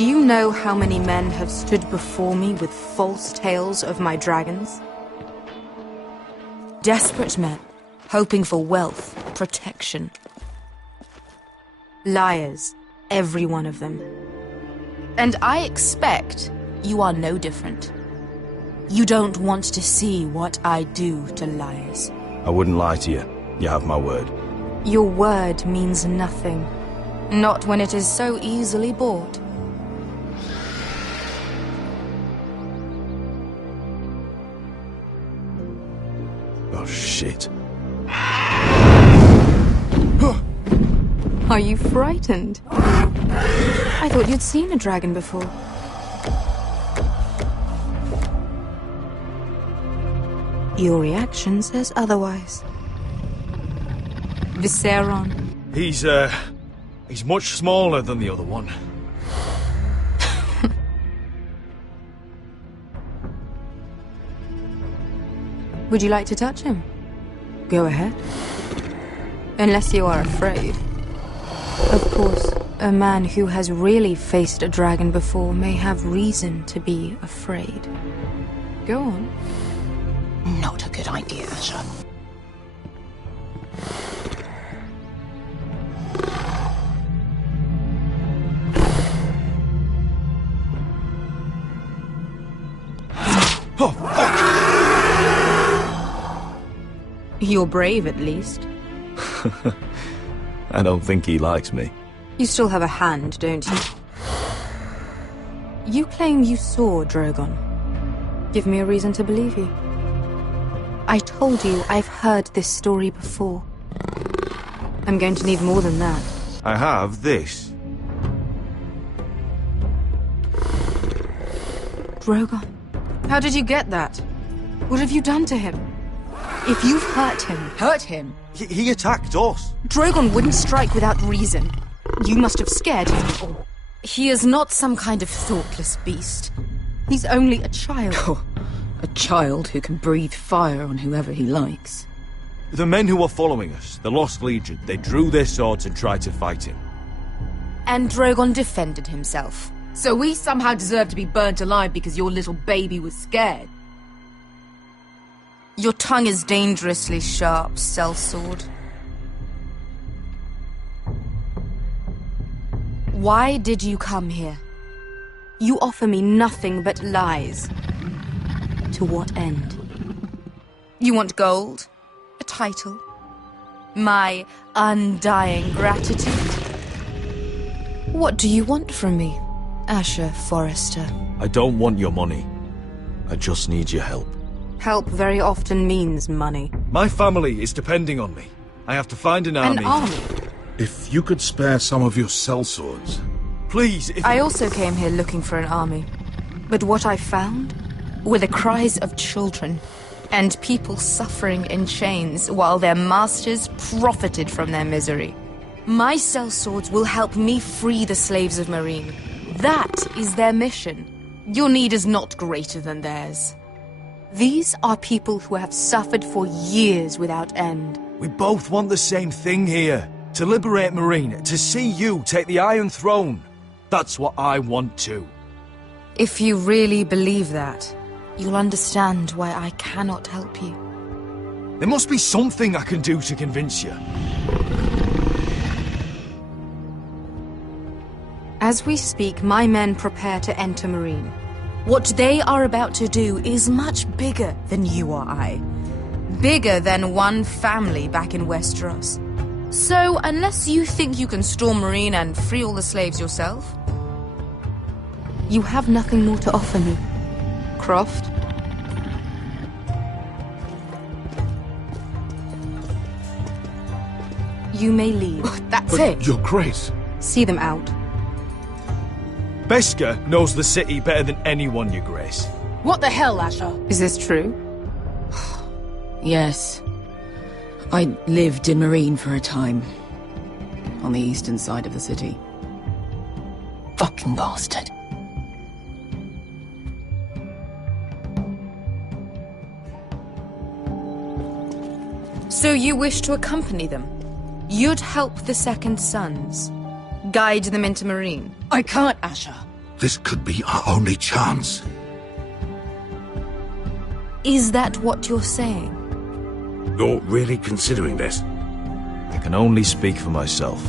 Do you know how many men have stood before me with false tales of my dragons? Desperate men, hoping for wealth, protection. Liars, every one of them. And I expect you are no different. You don't want to see what I do to liars. I wouldn't lie to you. You have my word. Your word means nothing. Not when it is so easily bought. Oh, shit. Are you frightened? I thought you'd seen a dragon before. Your reaction says otherwise. Visceron. He's much smaller than the other one. Would you like to touch him? Go ahead. Unless you are afraid. Of course, a man who has really faced a dragon before may have reason to be afraid. Go on. Not a good idea, Asher. Oh, fuck! You're brave, at least. I don't think he likes me. You still have a hand, don't you? You claim you saw Drogon. Give me a reason to believe you. I told you I've heard this story before. I'm going to need more than that. I have this. Drogon? How did you get that? What have you done to him? If you've hurt him... Hurt him? He attacked us. Drogon wouldn't strike without reason. You must have scared him, or... He is not some kind of thoughtless beast. He's only a child. Oh, a child who can breathe fire on whoever he likes. The men who were following us, the Lost Legion, they drew their swords and tried to fight him. And Drogon defended himself. So we somehow deserve to be burnt alive because your little baby was scared? Your tongue is dangerously sharp, sellsword. Why did you come here? You offer me nothing but lies. To what end? You want gold? A title? My undying gratitude? What do you want from me, Asher Forrester? I don't want your money. I just need your help. Help very often means money. My family is depending on me. I have to find an army. An army? If you could spare some of your sellswords. Please, if... I also came here looking for an army. But what I found were the cries of children and people suffering in chains while their masters profited from their misery. My sellswords will help me free the slaves of Meereen. That is their mission. Your need is not greater than theirs. These are people who have suffered for years without end. We both want the same thing here. To liberate Meereen, to see you take the Iron Throne. That's what I want too. If you really believe that, you'll understand why I cannot help you. There must be something I can do to convince you. As we speak, my men prepare to enter Meereen. What they are about to do is much bigger than you or I. Bigger than one family back in Westeros. So, unless you think you can storm Meereen and free all the slaves yourself, you have nothing more to offer me, Croft. You may leave. That's But it? Your Grace. See them out. Beskar knows the city better than anyone, Your Grace. What the hell, Asher? Is this true? Yes. I lived in Meereen for a time. On the eastern side of the city. Fucking bastard. So you wish to accompany them? You'd help the Second Sons? Guide them into Meereen? I can't, Asher. This could be our only chance. Is that what you're saying? You're really considering this? I can only speak for myself.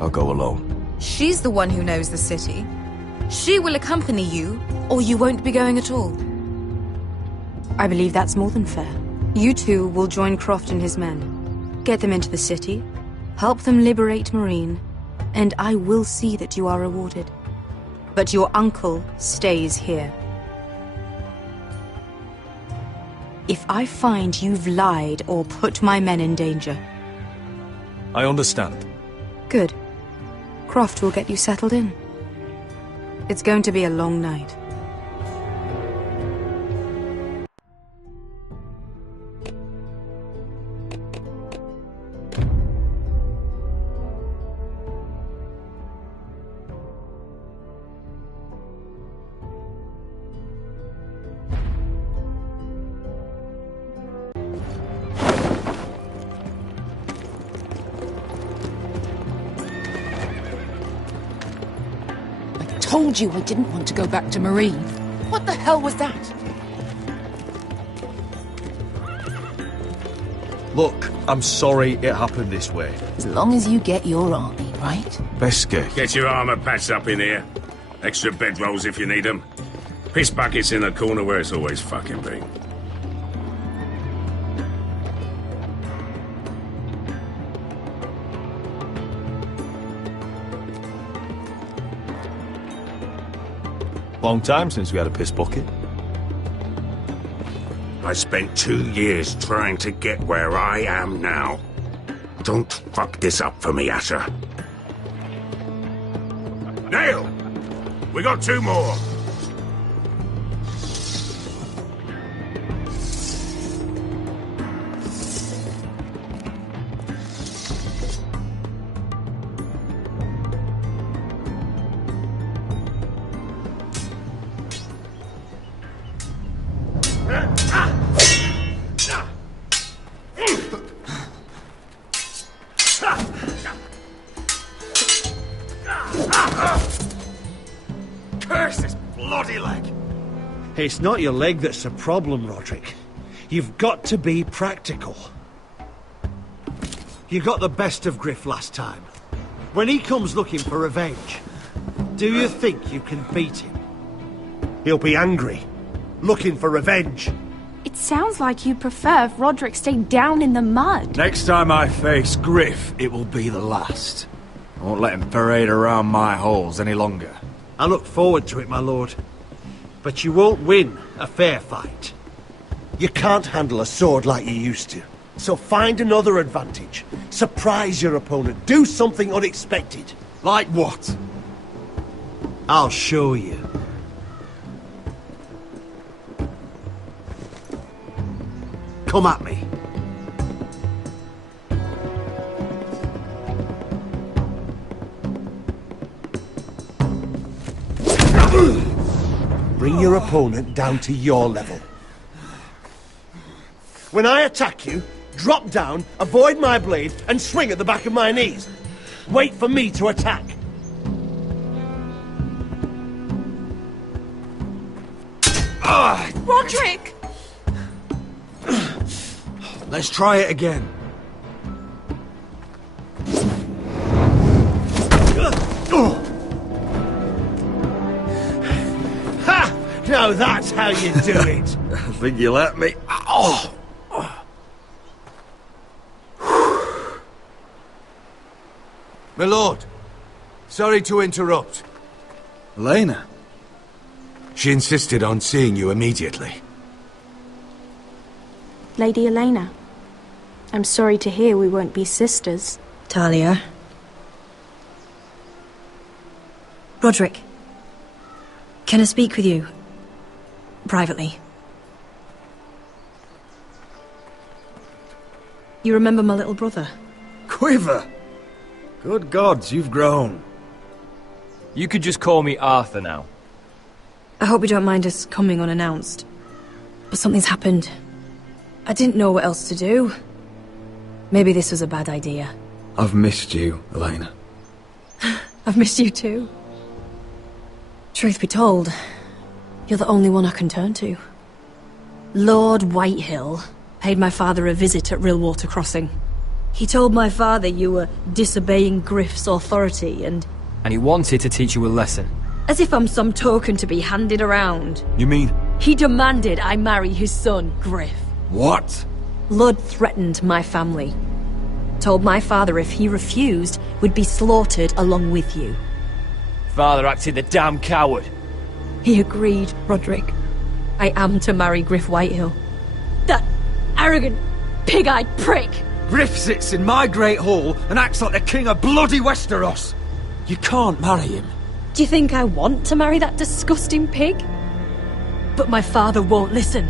I'll go alone. She's the one who knows the city. She will accompany you, or you won't be going at all. I believe that's more than fair. You two will join Croft and his men. Get them into the city, help them liberate Marine, and I will see that you are rewarded. But your uncle stays here. If I find you've lied or put my men in danger... I understand. Good. Croft will get you settled in. It's going to be a long night. I told you I didn't want to go back to Marine. What the hell was that? Look, I'm sorry it happened this way. As long as you get your army, right? Beskay. Get your armor patched up in here. Extra bedrolls if you need them. Piss buckets in the corner where it's always fucking been. Long time since we had a piss bucket. I spent 2 years trying to get where I am now. Don't fuck this up for me, Asher. Nail! We got 2 more! Curse this bloody leg! It's not your leg that's a problem, Roderick. You've got to be practical. You got the best of Griff last time. When he comes looking for revenge, do you think you can beat him? He'll be angry, looking for revenge. It sounds like you prefer if Roderick stayed down in the mud. Next time I face Griff, it will be the last. I won't let him parade around my halls any longer. I look forward to it, my lord. But you won't win a fair fight. You can't handle a sword like you used to. So find another advantage. Surprise your opponent. Do something unexpected. Like what? I'll show you. Come at me. Bring your opponent down to your level. When I attack you, drop down, avoid my blade, and swing at the back of my knees. Wait for me to attack. Roderick! Let's try it again. Ha! Now that's how you do it. I think you let me. Oh! My lord, sorry to interrupt. Elena? She insisted on seeing you immediately. Lady Elena, I'm sorry to hear we won't be sisters. Talia. Roderick. Can I speak with you? Privately. You remember my little brother? Quiver! Good gods, you've grown. You could just call me Arthur now. I hope you don't mind us coming unannounced. But something's happened. I didn't know what else to do. Maybe this was a bad idea. I've missed you, Elena. I've missed you too. Truth be told, you're the only one I can turn to. Lord Whitehill paid my father a visit at Rillwater Crossing. He told my father you were disobeying Griff's authority and he wanted to teach you a lesson. as if I'm some token to be handed around. You mean... He demanded I marry his son, Griff. What? Lud threatened my family. Told my father if he refused, we'd be slaughtered along with you. Father acted the damn coward. He agreed, Roderick. I am to marry Griff Whitehill. That arrogant, pig-eyed prick! Griff sits in my great hall and acts like the king of bloody Westeros. You can't marry him. Do you think I want to marry that disgusting pig? But my father won't listen.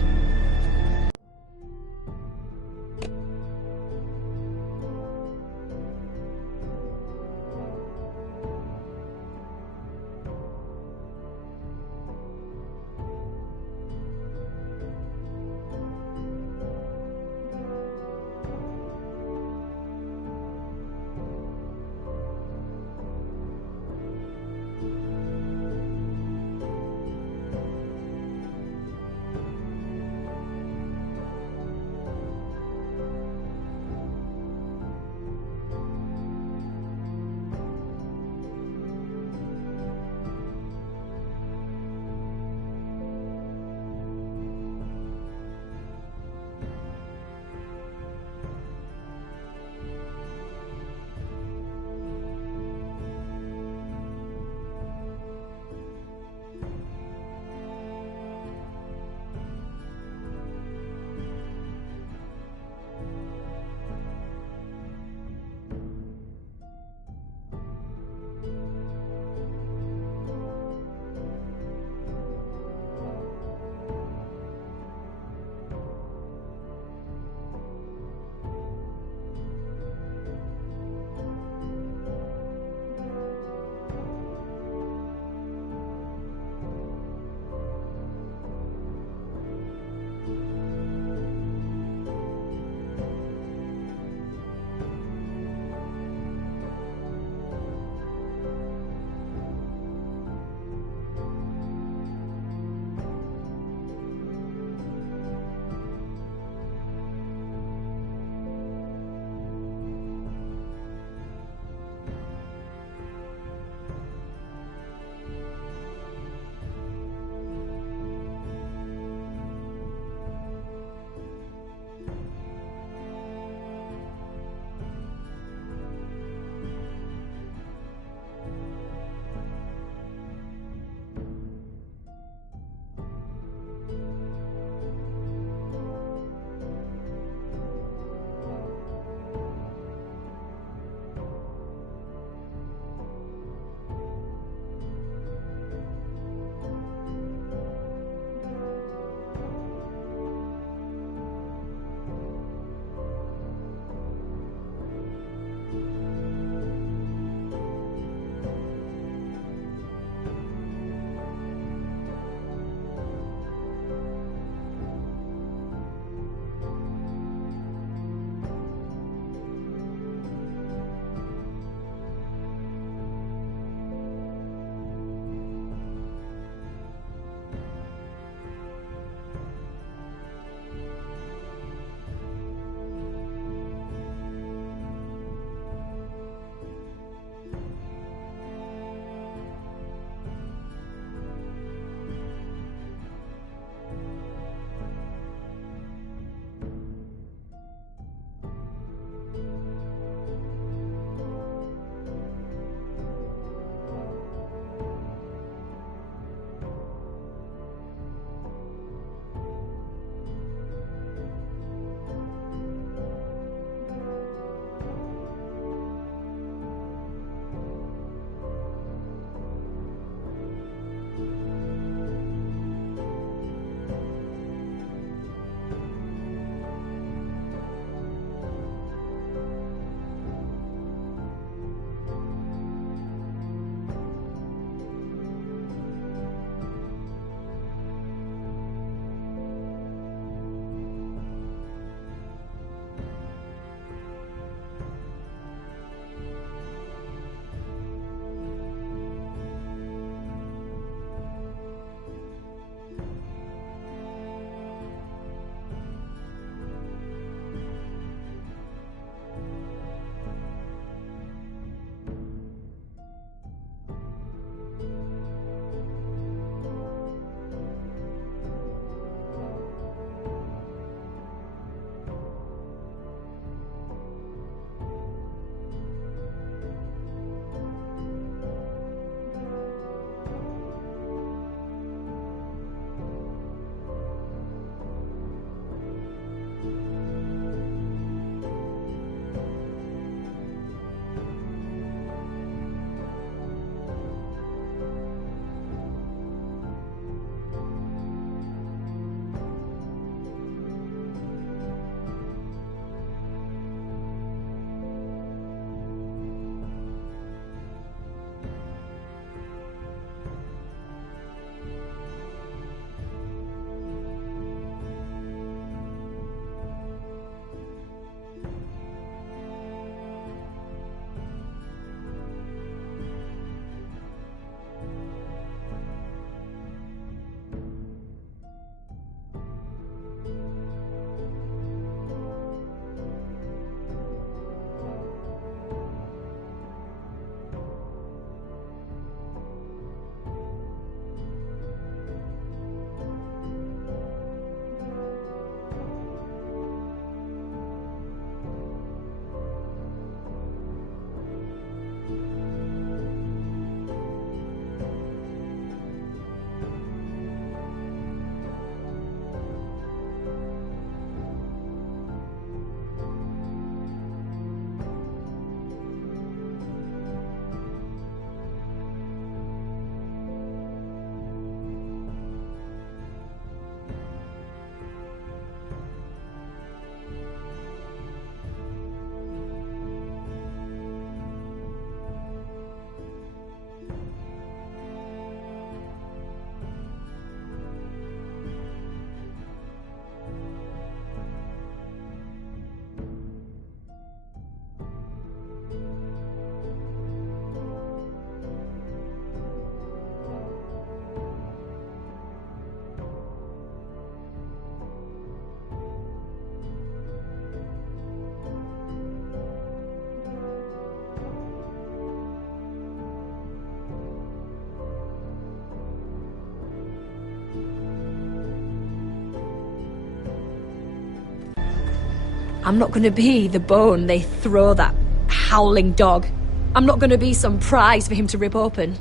I'm not gonna be the bone they throw that howling dog. I'm not gonna be some prize for him to rip open.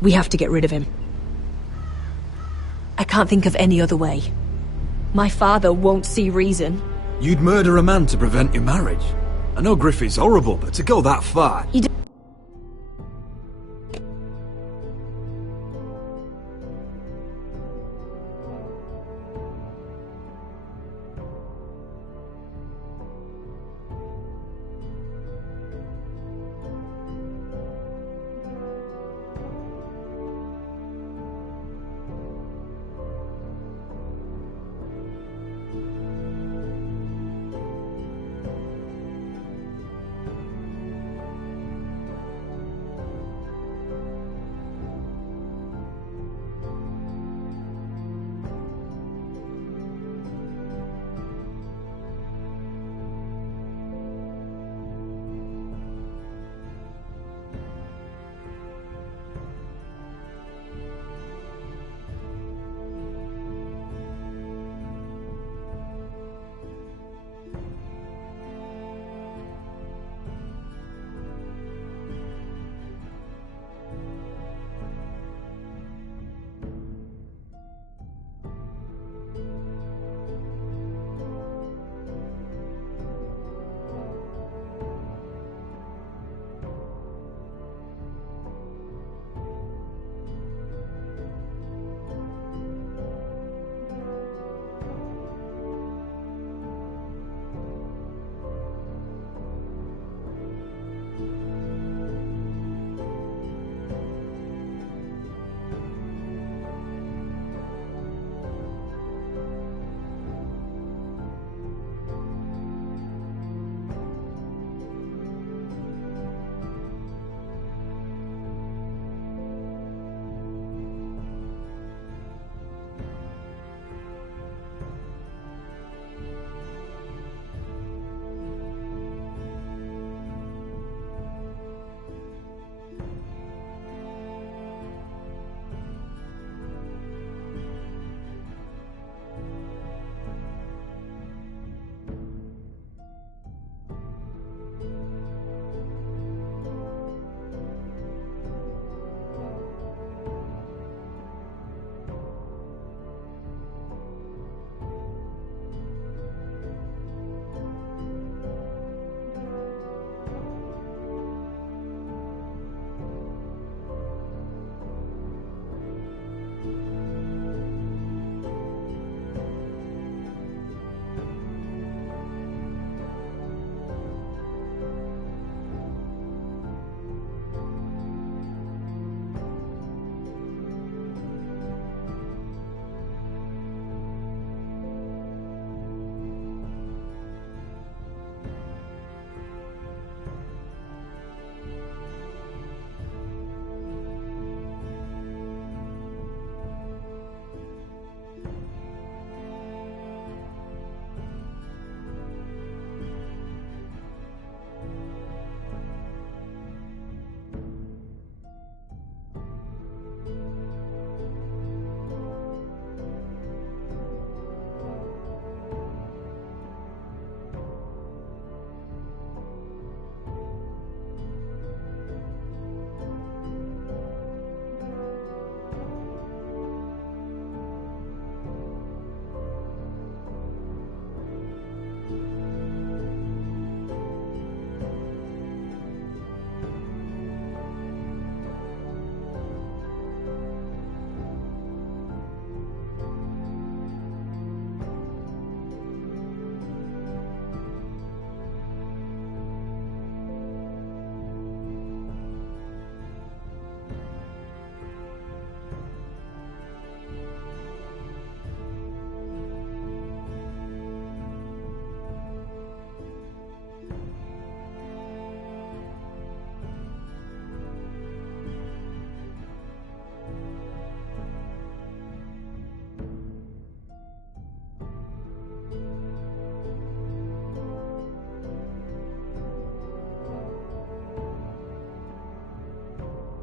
We have to get rid of him. I can't think of any other way. My father won't see reason. You'd murder a man to prevent your marriage. I know Griffith's horrible, but to go that far...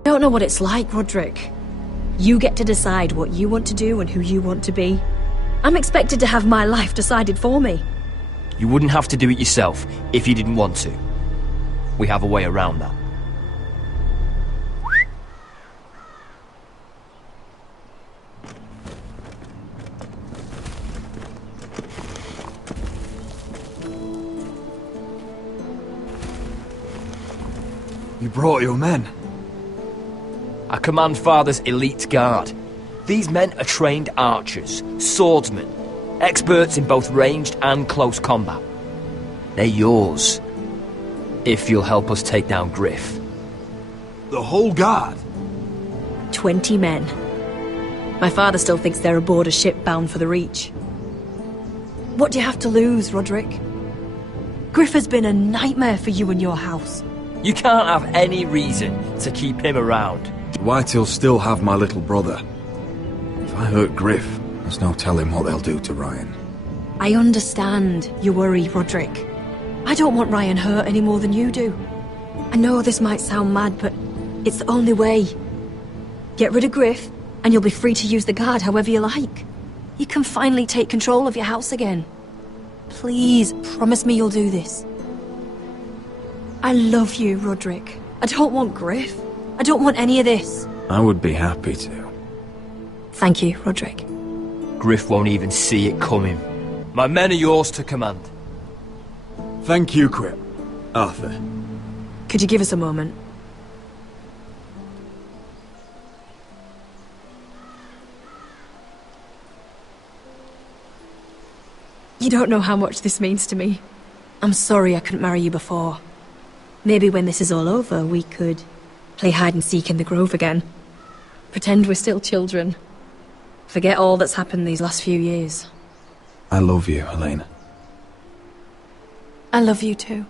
I don't know what it's like, Roderick. You get to decide what you want to do and who you want to be. I'm expected to have my life decided for me. You wouldn't have to do it yourself if you didn't want to. We have a way around that. You brought your men. I command Father's elite guard. These men are trained archers, swordsmen, experts in both ranged and close combat. They're yours, if you'll help us take down Griff. The whole guard? 20 men. My father still thinks they're aboard a ship bound for the Reach. What do you have to lose, Roderick? Griff has been a nightmare for you and your house. You can't have any reason to keep him around. Whitehill'll still have my little brother. If I hurt Griff, there's no telling what they'll do to Ryan. I understand your worry, Roderick. I don't want Ryan hurt any more than you do. I know this might sound mad, but it's the only way. Get rid of Griff, and you'll be free to use the guard however you like. You can finally take control of your house again. Please, promise me you'll do this. I love you, Roderick. I don't want Griff. I don't want any of this. I would be happy to. Thank you, Roderick. Griff won't even see it coming. My men are yours to command. Thank you, Crip. Arthur. Could you give us a moment? You don't know how much this means to me. I'm sorry I couldn't marry you before. Maybe when this is all over, we could play hide and seek in the grove again. Pretend we're still children. Forget all that's happened these last few years. I love you, Helena. I love you too.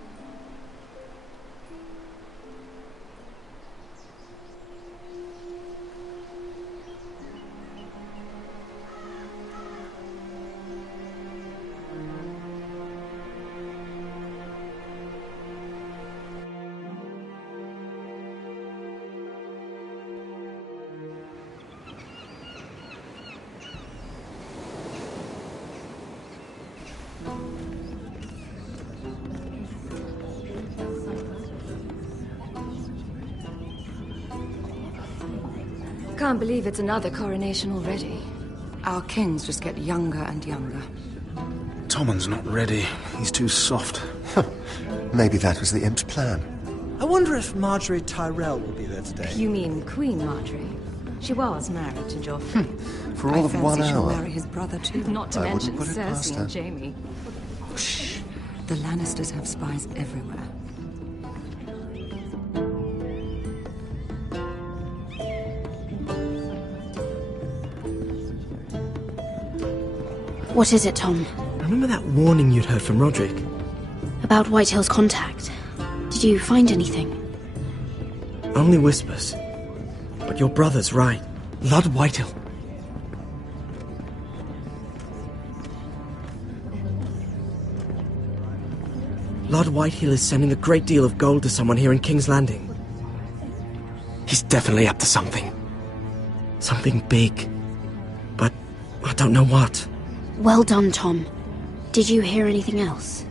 Can't believe it's another coronation already. Our kings just get younger and younger. Tommen's not ready. He's too soft. Maybe that was the imp's plan. I wonder if Marjorie Tyrell will be there today. You mean Queen Marjorie? She was married to Joffrey. For all of 1 I fancy she'll hour. marry his brother too. Not to I mention wouldn't put it past Cersei her. and Jaime. Oh, shh. The Lannisters have spies everywhere. What is it, Tom? Remember that warning you'd heard from Roderick? About Whitehill's contact. Did you find anything? Only whispers. But your brother's right. Lord Whitehill. Lord Whitehill is sending a great deal of gold to someone here in King's Landing. He's definitely up to something. Something big. But I don't know what. Well done, Tom. Did you hear anything else?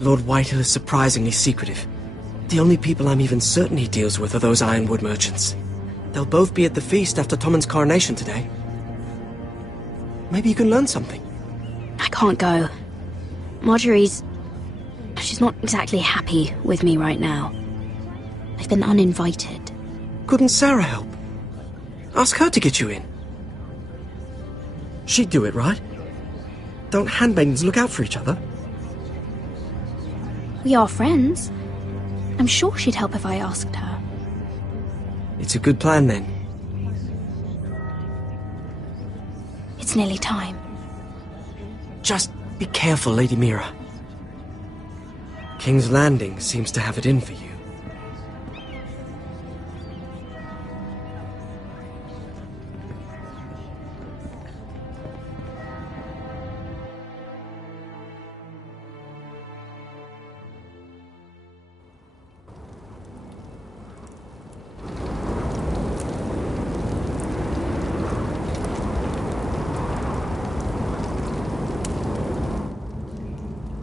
Lord Whitehill is surprisingly secretive. The only people I'm even certain he deals with are those ironwood merchants. They'll both be at the feast after Tommen's coronation today. Maybe you can learn something. I can't go. Marjorie's... she's not exactly happy with me right now. I've been uninvited. Couldn't Sarah help? Ask her to get you in. She'd do it, right? Don't handmaidens look out for each other? We are friends. I'm sure she'd help if I asked her. It's a good plan, then. It's nearly time. Just be careful, Lady Mira. King's Landing seems to have it in for you.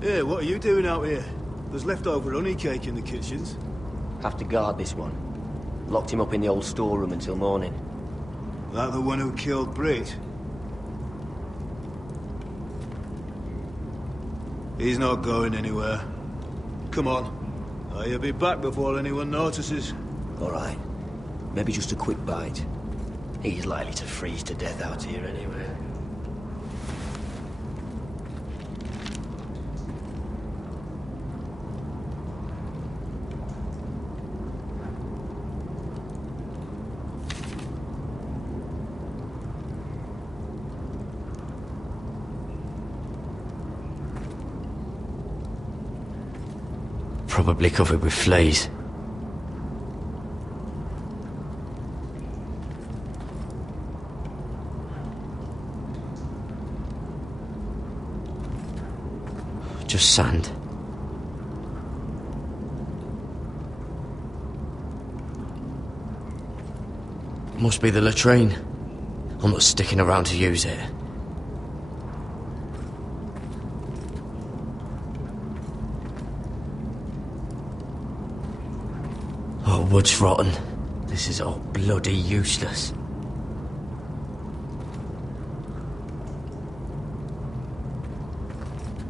Yeah, what are you doing out here? There's leftover honey cake in the kitchens. Have to guard this one. Locked him up in the old storeroom until morning. That the one who killed Brit? He's not going anywhere. Come on. He'll be back before anyone notices. All right. Maybe just a quick bite. He's likely to freeze to death out here anyway. Probably covered with fleas. Just sand. Must be the latrine. I'm not sticking around to use it. Oh, wood's rotten. This is all bloody useless.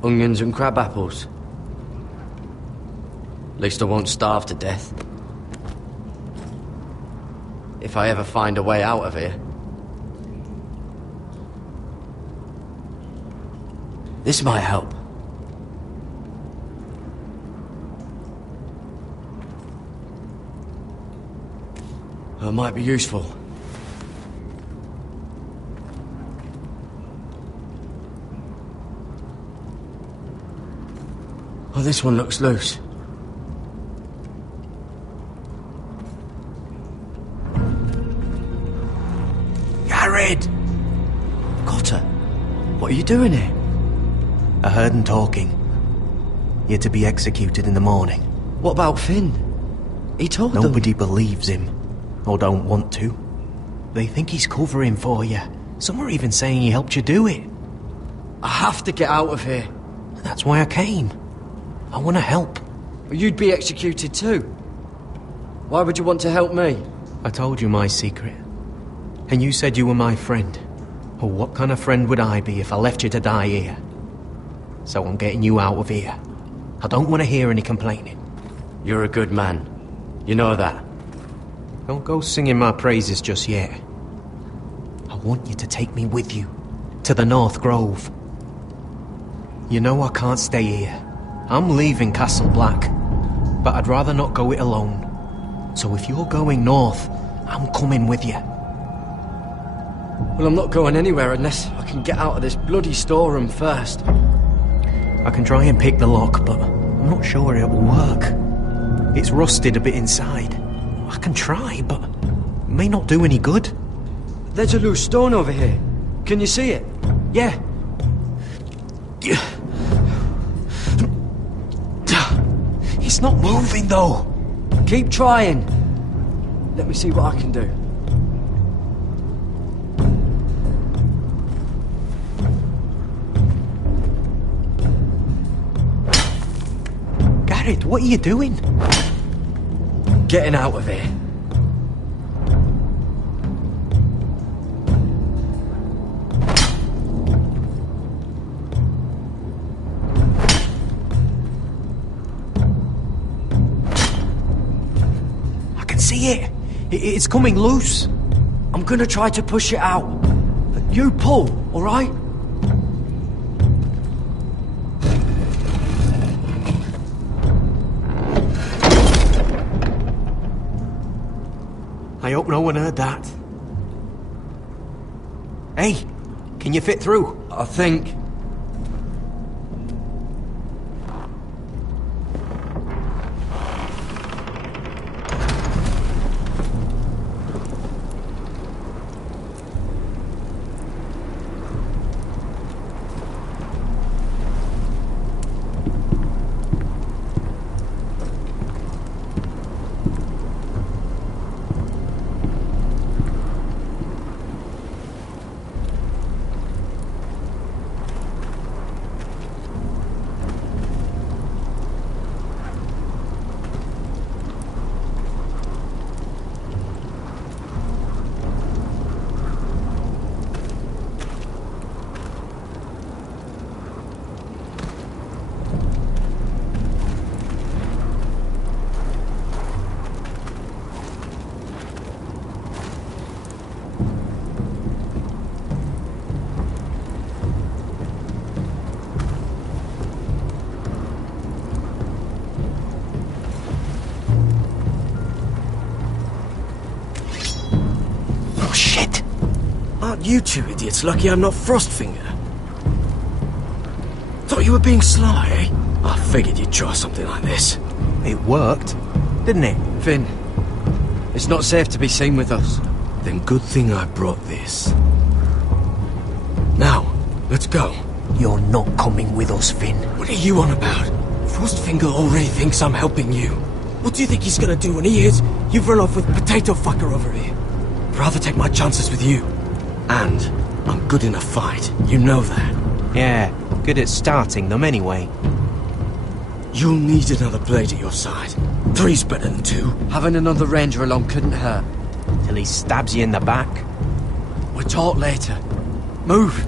Onions and crab apples. At least I won't starve to death. If I ever find a way out of here. This might help. It might be useful. Oh, this one looks loose. Jared! Cotter, what are you doing here? I heard him talking. You're to be executed in the morning. What about Finn? He told them... Nobody believes him. Or don't want to. They think he's covering for you. Some are even saying he helped you do it. I have to get out of here. That's why I came. I want to help. You'd be executed too. Why would you want to help me? I told you my secret. And you said you were my friend. Well, what kind of friend would I be if I left you to die here? So I'm getting you out of here. I don't want to hear any complaining. You're a good man. You know that. Don't go singing my praises just yet. I want you to take me with you. To the North Grove. You know I can't stay here. I'm leaving Castle Black. But I'd rather not go it alone. So if you're going north, I'm coming with you. Well, I'm not going anywhere unless I can get out of this bloody storeroom first. I can try and pick the lock, but I'm not sure it will work. It's rusted a bit inside. I can try, but it may not do any good. There's a loose stone over here. Can you see it? Yeah. It's not moving, though. Keep trying. Let me see what I can do. Garrett, what are you doing? Getting out of here. I can see it. It's coming loose. I'm gonna try to push it out. You pull, all right? I hope no one heard that. Hey, can you fit through? I think. You two idiots lucky I'm not Frostfinger. Thought you were being sly, eh? I figured you'd try something like this. It worked, didn't it? Finn, it's not safe to be seen with us. Then good thing I brought this. Now, let's go. You're not coming with us, Finn. What are you on about? Frostfinger already thinks I'm helping you. What do you think he's gonna do when he hears you've run off with Potato Fucker over here? I'd rather take my chances with you. And I'm good in a fight. You know that. Yeah, good at starting them anyway. You'll need another blade at your side. 3's better than 2. Having another ranger along couldn't hurt. Till he stabs you in the back. We'll talk later. Move!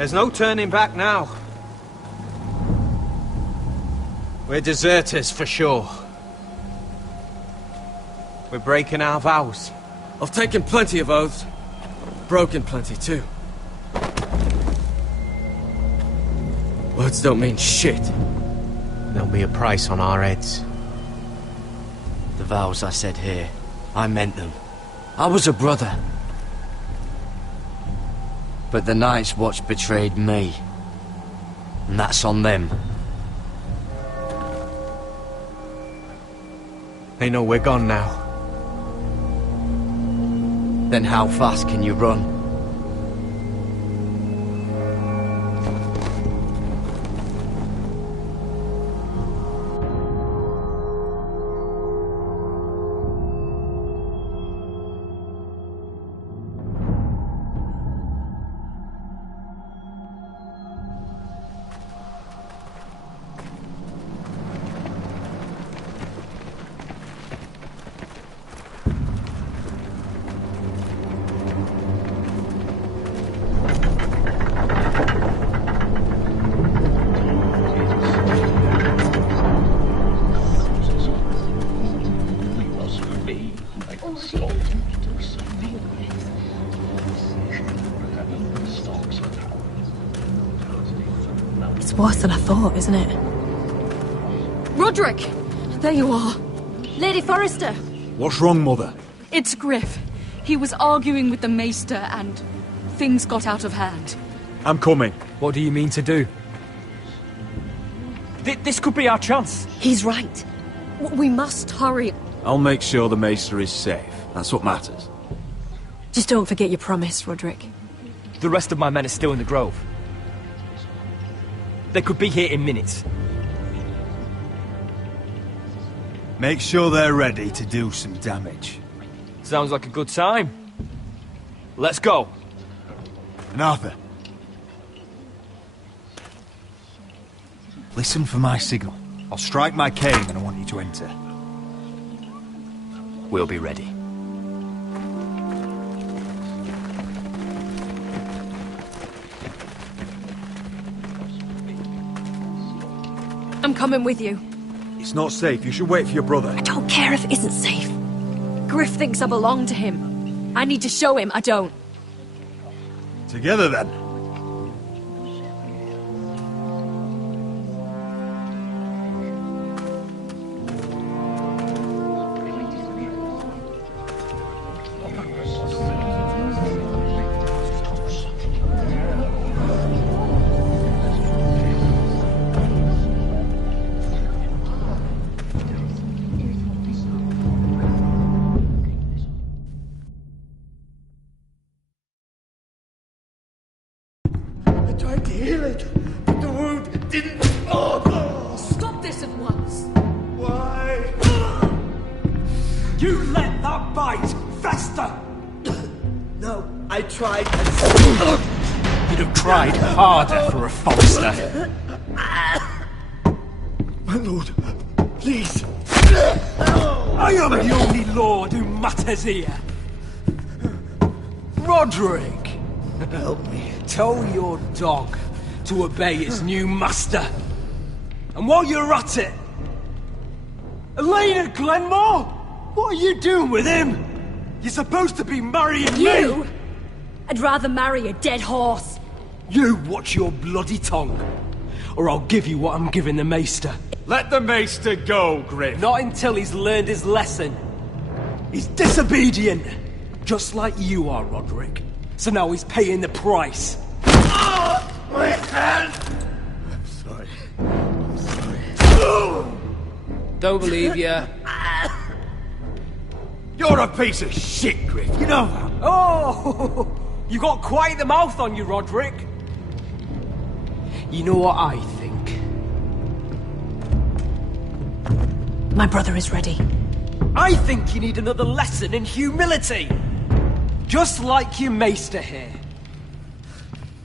There's no turning back now. We're deserters for sure. We're breaking our vows. I've taken plenty of oaths. Broken plenty too. Words don't mean shit. There'll be a price on our heads. The vows I said here, I meant them. I was a brother. But the Night's Watch betrayed me. And that's on them. They know we're gone now. Then how fast can you run? It's worse than I thought, isn't it? Roderick! There you are. Lady Forrester! What's wrong, Mother? It's Griff. He was arguing with the Maester and things got out of hand. I'm coming. What do you mean to do? This could be our chance. He's right. We must hurry. I'll make sure the Maester is safe. That's what matters. Just don't forget your promise, Roderick. The rest of my men are still in the grove. They could be here in minutes. Make sure they're ready to do some damage. Sounds like a good time. Let's go. And Arthur, listen for my signal. I'll strike my cane and I want you to enter. We'll be ready. I'm coming with you. It's not safe. You should wait for your brother. I don't care if it isn't safe. Griff thinks I belong to him. I need to show him I don't. Together, then. Tried to heal it, but the wound didn't. Stop this at once! Why? You let that bite fester! No, I tried. You'd have tried harder for a Forrester. My lord, please. I am the only lord who matters here. Roderick! Help me. Tell your dog to obey its new master. And while you're at it, Elena Glenmore, what are you doing with him? You're supposed to be marrying You? me. I'd rather marry a dead horse. You watch your bloody tongue, or I'll give you what I'm giving the Maester. Let the Maester go, Griff. Not until he's learned his lesson. He's disobedient, just like you are, Roderick. So now he's paying the price. My hand! I'm sorry. I'm sorry. Don't believe you. You're a piece of shit, Griff. You know that. Oh, you got quite the mouth on you, Roderick. You know what I think? My brother is ready. I think you need another lesson in humility. Just like your Maester here.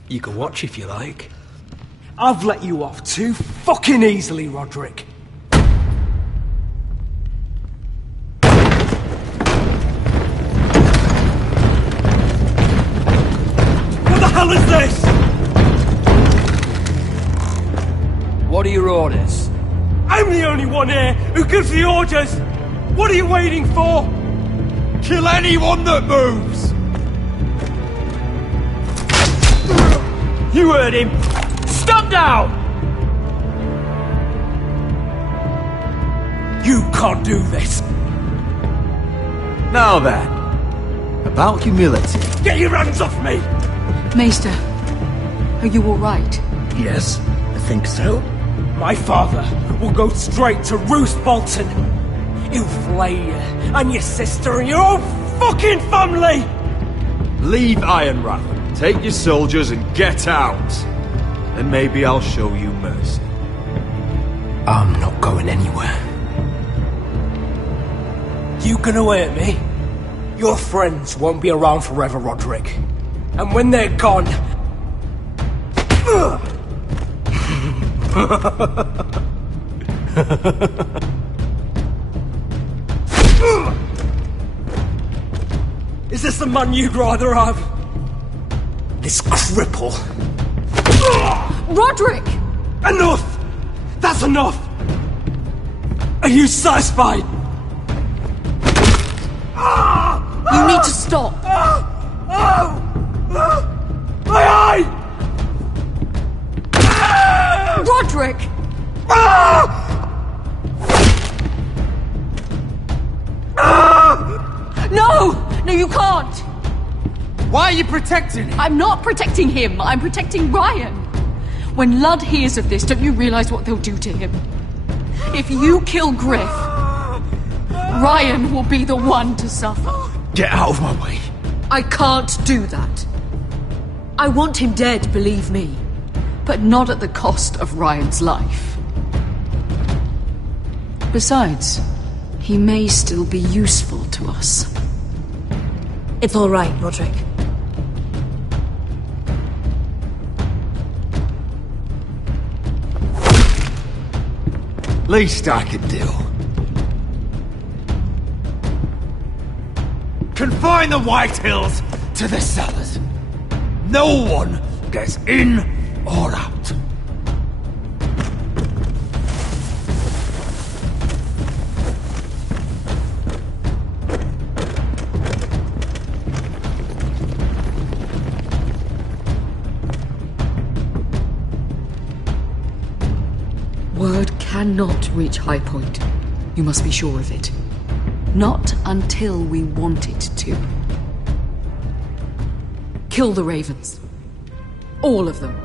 You can watch if you like. I've let you off too fucking easily, Roderick. What the hell is this? What are your orders? I'm the only one here who gives the orders! What are you waiting for? Kill anyone that moves! You heard him! Stop now! You can't do this! Now then, about humility. Get your hands off me! Maester, are you alright? Yes, I think so. My father will go straight to Roose Bolton. He'll flay you, and your sister, and your whole fucking family! Leave Ironrath, take your soldiers and get out. Then maybe I'll show you mercy. I'm not going anywhere. You gonna hurt me? Your friends won't be around forever, Roderick. And when they're gone... Is this the man you'd rather have? This cripple? Roderick! Enough! That's enough! Are you satisfied? You need to stop! My eye! Roderick! No! No, you can't! Why are you protecting him? I'm not protecting him. I'm protecting Ryan. When Ludd hears of this, don't you realize what they'll do to him? If you kill Griff, Ryan will be the one to suffer. Get out of my way. I can't do that. I want him dead, believe me. But not at the cost of Ryan's life. Besides, he may still be useful to us. It's all right, Roderick. Least I could do. Confine the White Hills to the cellars. No one gets in or out. Word cannot reach High Point. You must be sure of it. Not until we want it to. Kill the ravens. All of them.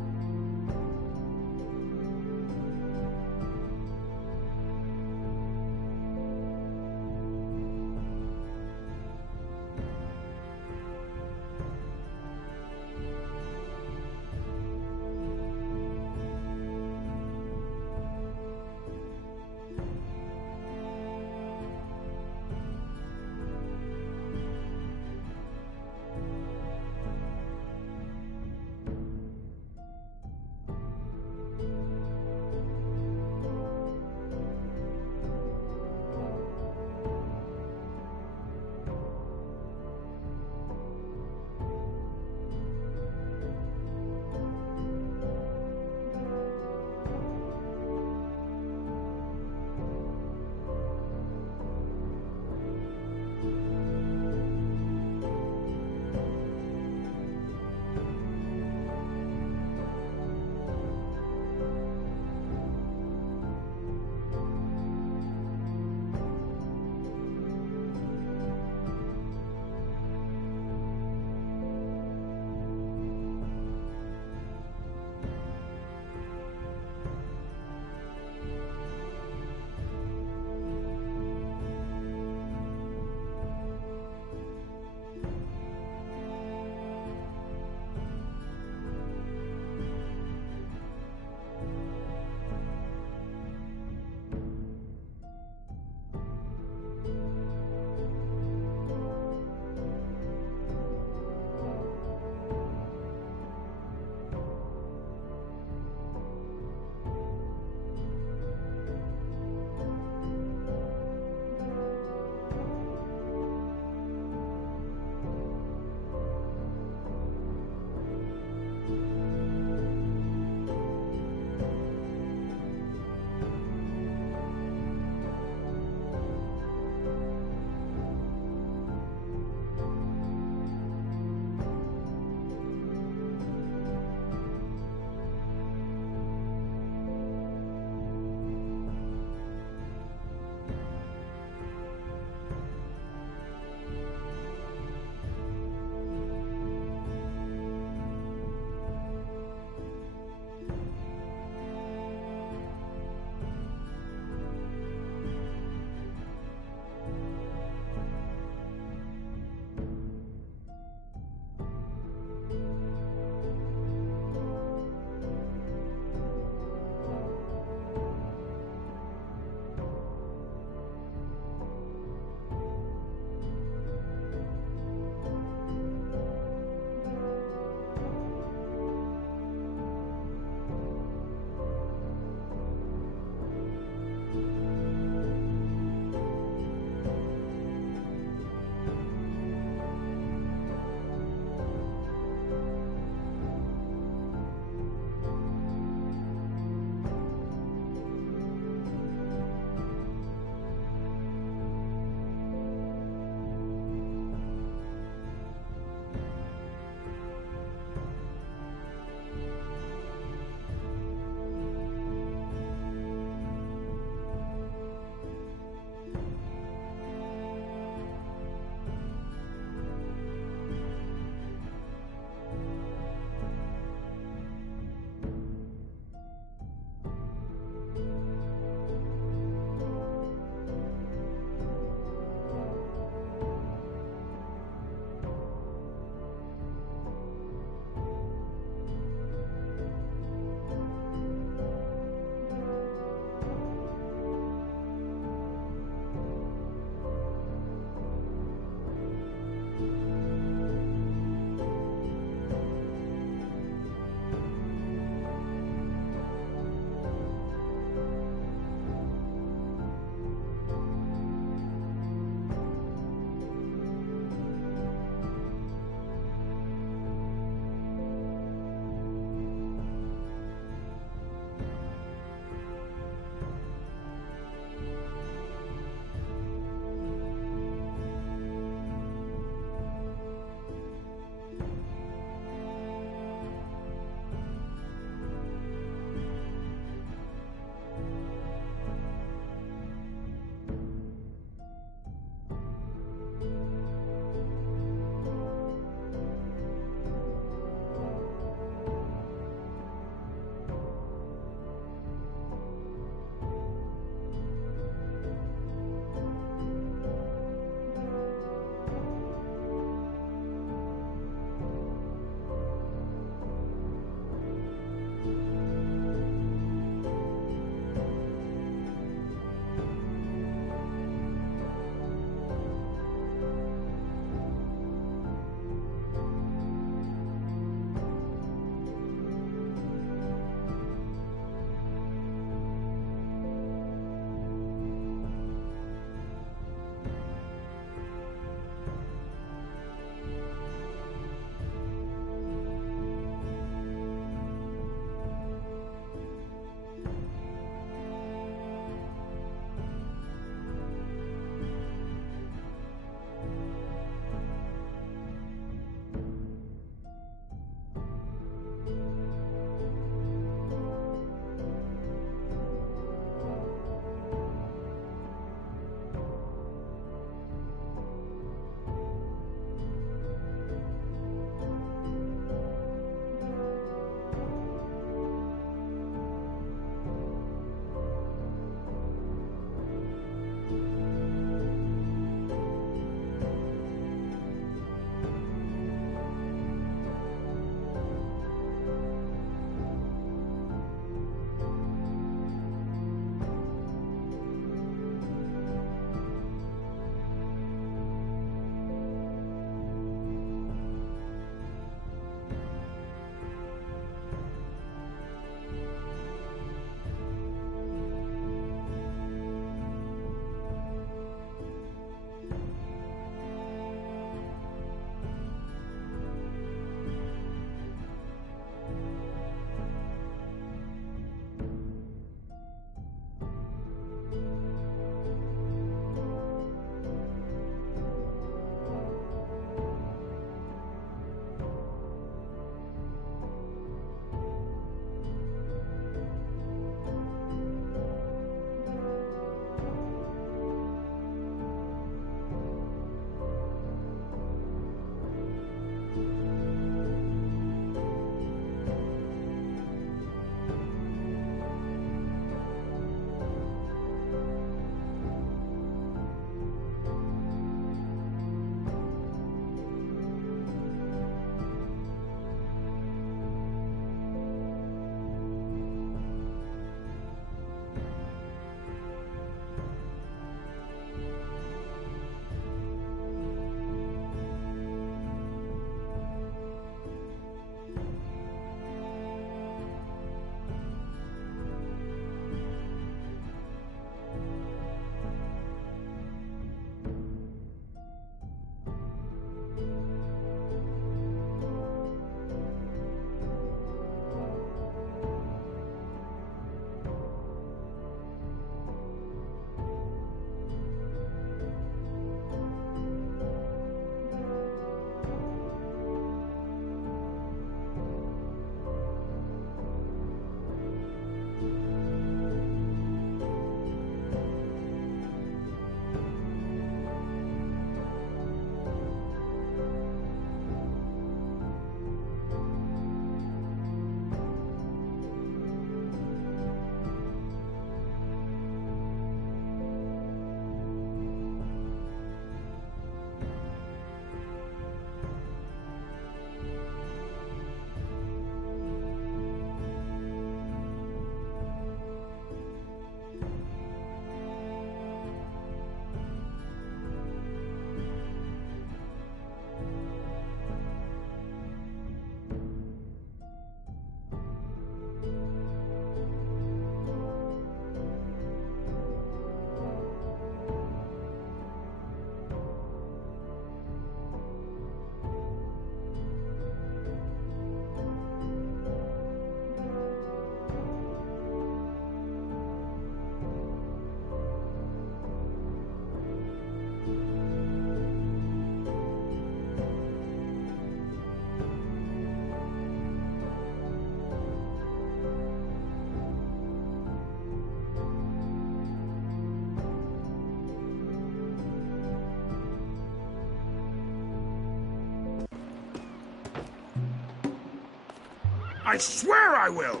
I swear I will!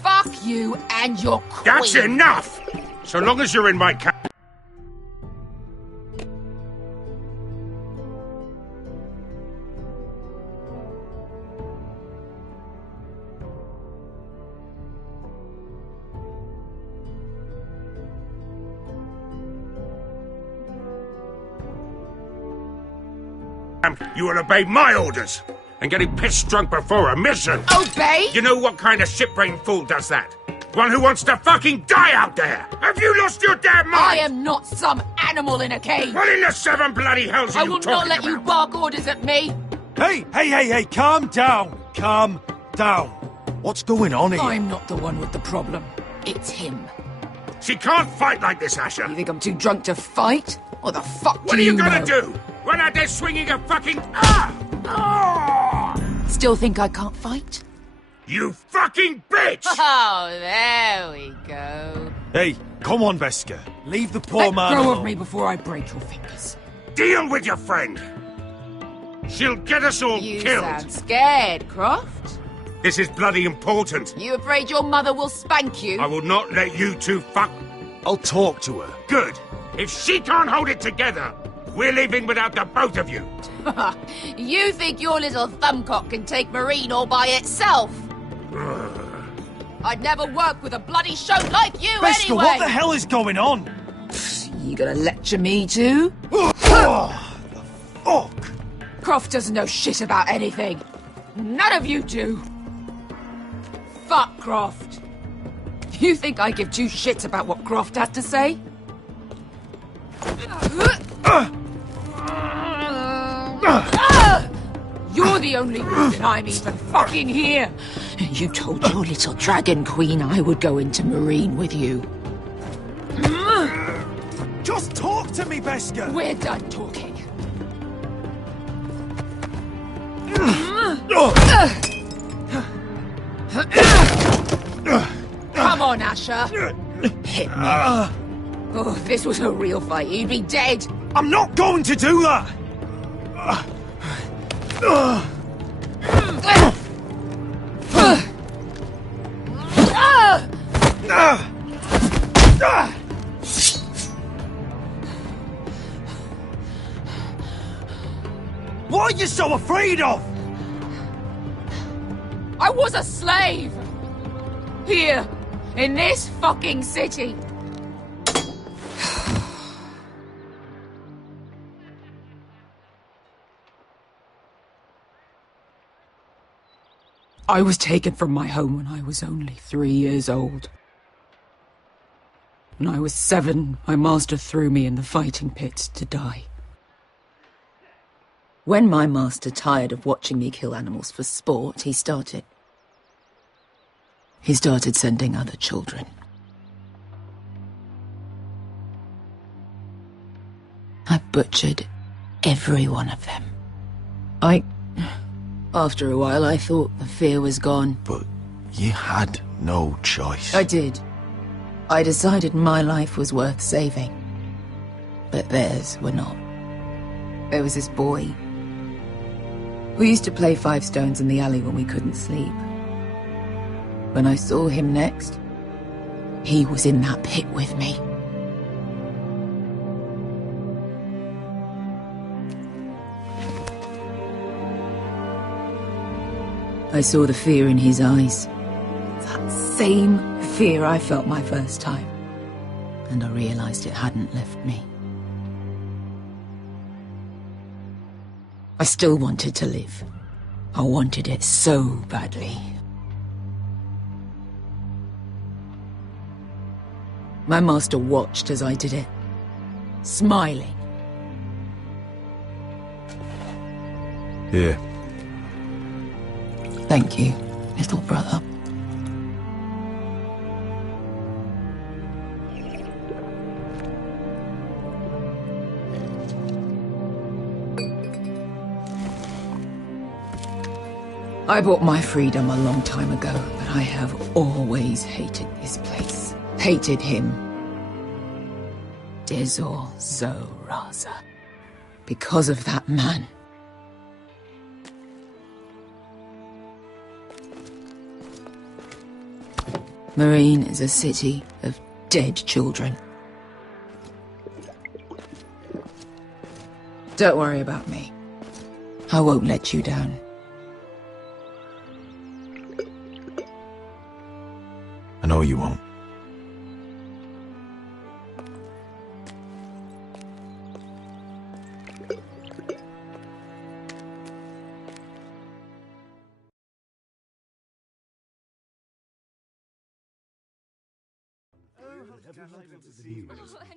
Fuck you and your queen. That's enough! So long as you're in my camp. You will obey my orders. And getting pissed drunk before a mission. Obey? You know what kind of shit-brained fool does that? One who wants to fucking die out there! Have you lost your damn mind? I am not some animal in a cage. What in the seven bloody hells are I you will talking not let about? you bark orders at me. Hey, calm down. Calm down. What's going on here? I'm not the one with the problem. It's him. She can't fight like this, Asher. You think I'm too drunk to fight? What the fuck What do are you know? gonna do? Run out there swinging a fucking... Still think I can't fight? You fucking bitch! Oh, there we go. Hey, come on, Veska. Leave the poor Let man go alone. of me before I break your fingers. Deal with your friend. She'll get us all You killed. sound scared, Croft. This is bloody important. You afraid your mother will spank you? I will not let you two fuck... I'll talk to her. Good. If she can't hold it together, we're leaving without the both of you. You think your little thumbcock can take Marine all by itself? I'd never work with a bloody show like you Veska, anyway! what the hell is going on? You gonna lecture me too? Fuck! Croft doesn't know shit about anything. None of you do. Fuck Croft. You think I give two shits about what Croft has to say? You're the only reason I'm even fucking here. You told your little dragon queen I would go into Marine with you. Just talk to me, Veska! We're done talking. Come on, Asher. Hit me. Oh, if this was a real fight, you'd be dead. I'm not going to do that! What are you so afraid of? I was a slave. Here, in this fucking city. I was taken from my home when I was only 3 years old. When I was 7, my master threw me in the fighting pit to die. When my master tired of watching me kill animals for sport, he started sending other children. I butchered every one of them. After a while, I thought the fear was gone. But you had no choice. I did. I decided my life was worth saving. But theirs were not. There was this boy. We used to play 5 stones in the alley when we couldn't sleep. When I saw him next, he was in that pit with me. I saw the fear in his eyes. That same fear I felt my first time. And I realized it hadn't left me. I still wanted to live. I wanted it so badly. My master watched as I did it, smiling. Here. Thank you, little brother. I bought my freedom a long time ago, but I have always hated this place. Hated him. Dezor Zoraza. Because of that man. Marine is a city of dead children. Don't worry about me. I won't let you down. I know you won't.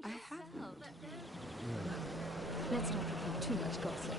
I have. Let's not repeat too much gossip.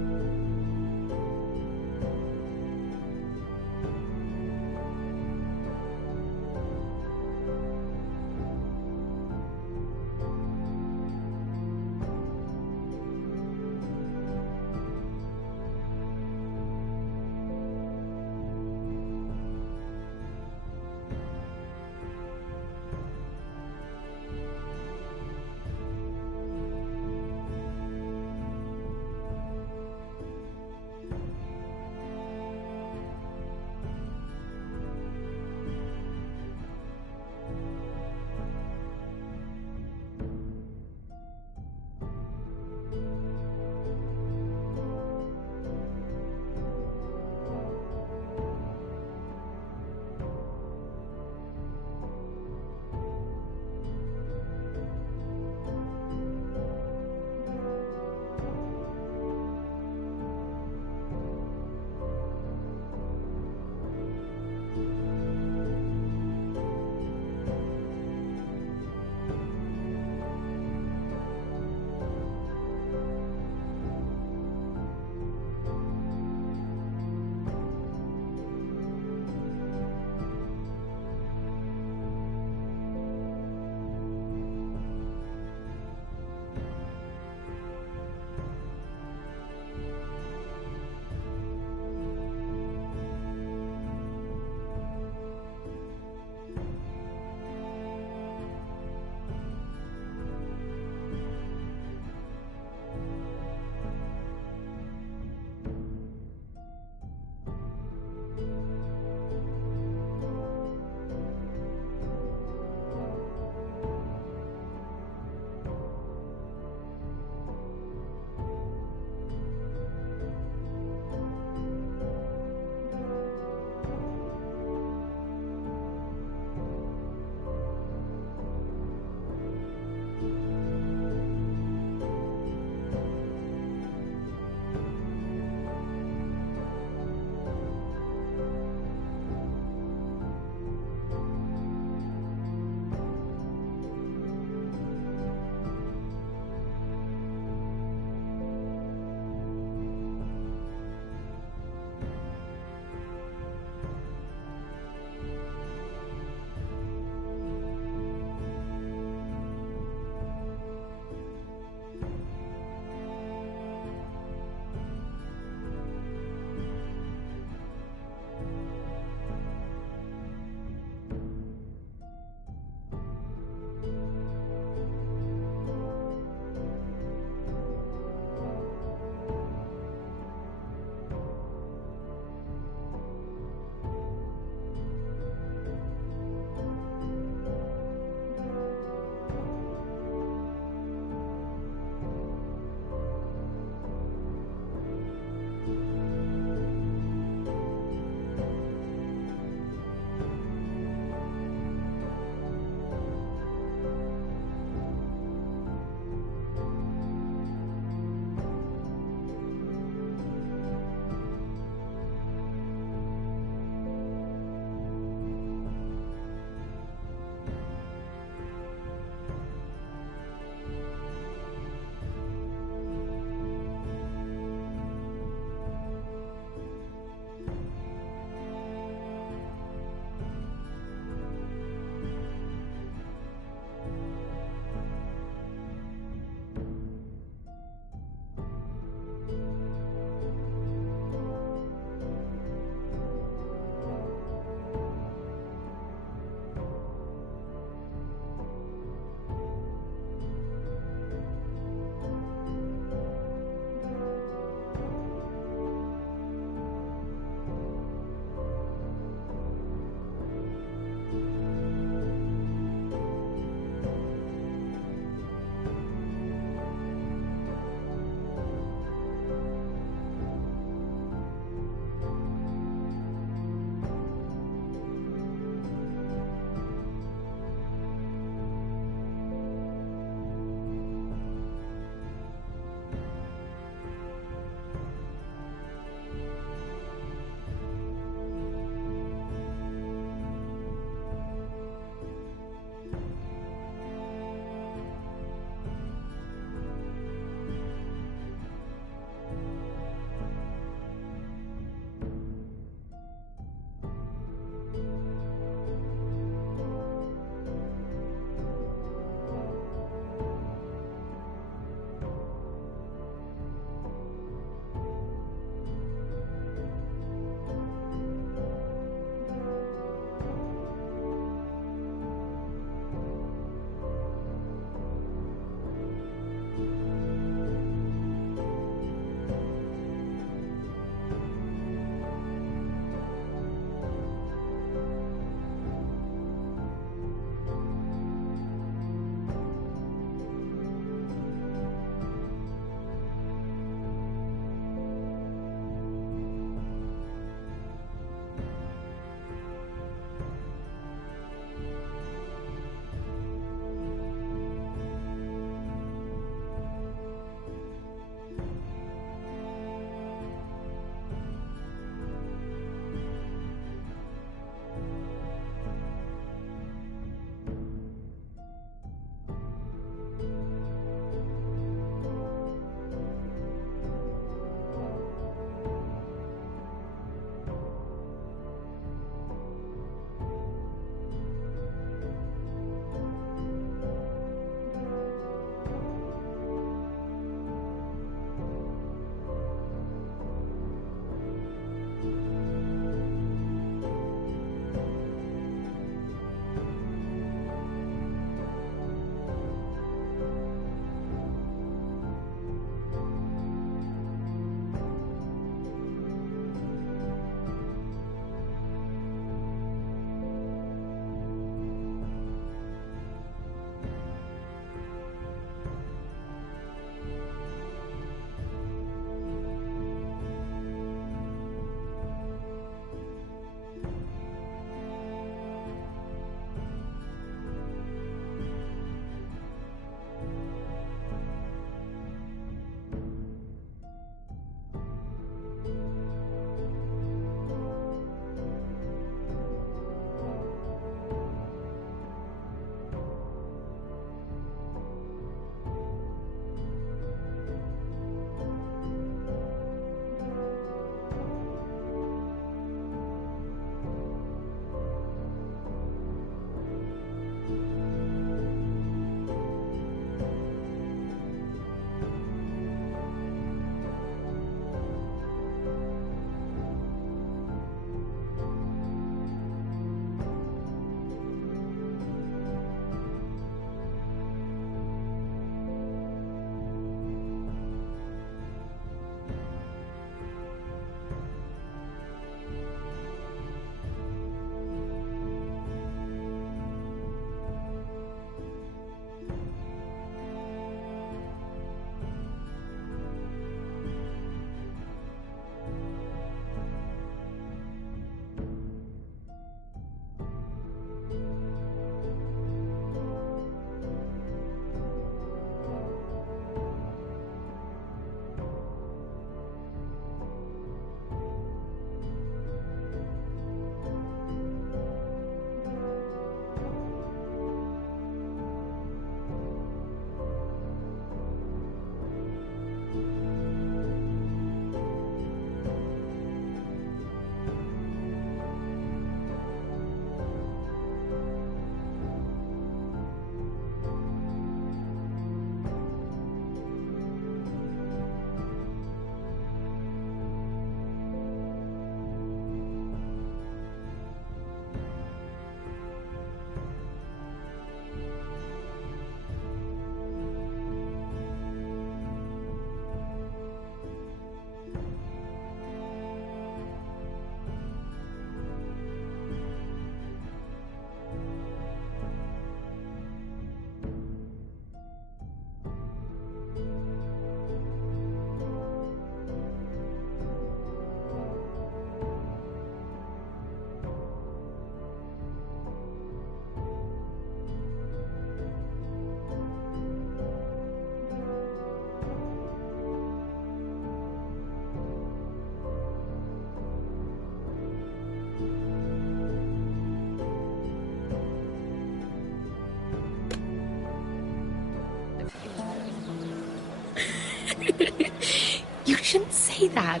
You shouldn't say that.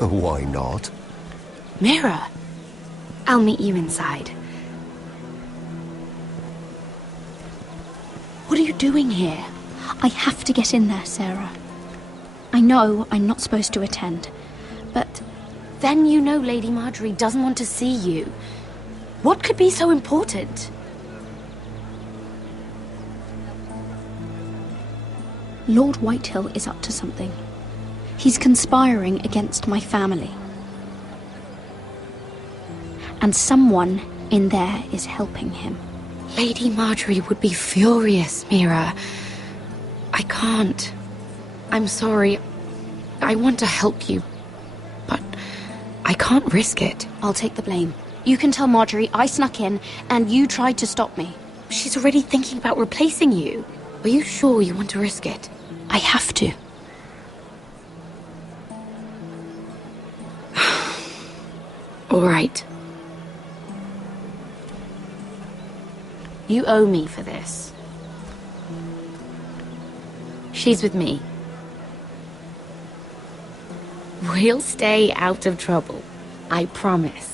Why not? Mira, I'll meet you inside. What are you doing here? I have to get in there, Sarah. I know I'm not supposed to attend, but... Then you know Lady Marjorie doesn't want to see you. What could be so important? Lord Whitehill is up to something. He's conspiring against my family. And someone in there is helping him. Lady Marjorie would be furious, Mira. I can't. I'm sorry. I want to help you, but I can't risk it. I'll take the blame. You can tell Marjorie I snuck in and you tried to stop me. She's already thinking about replacing you. Are you sure you want to risk it? I have to. All right. You owe me for this. She's with me. We'll stay out of trouble. I promise.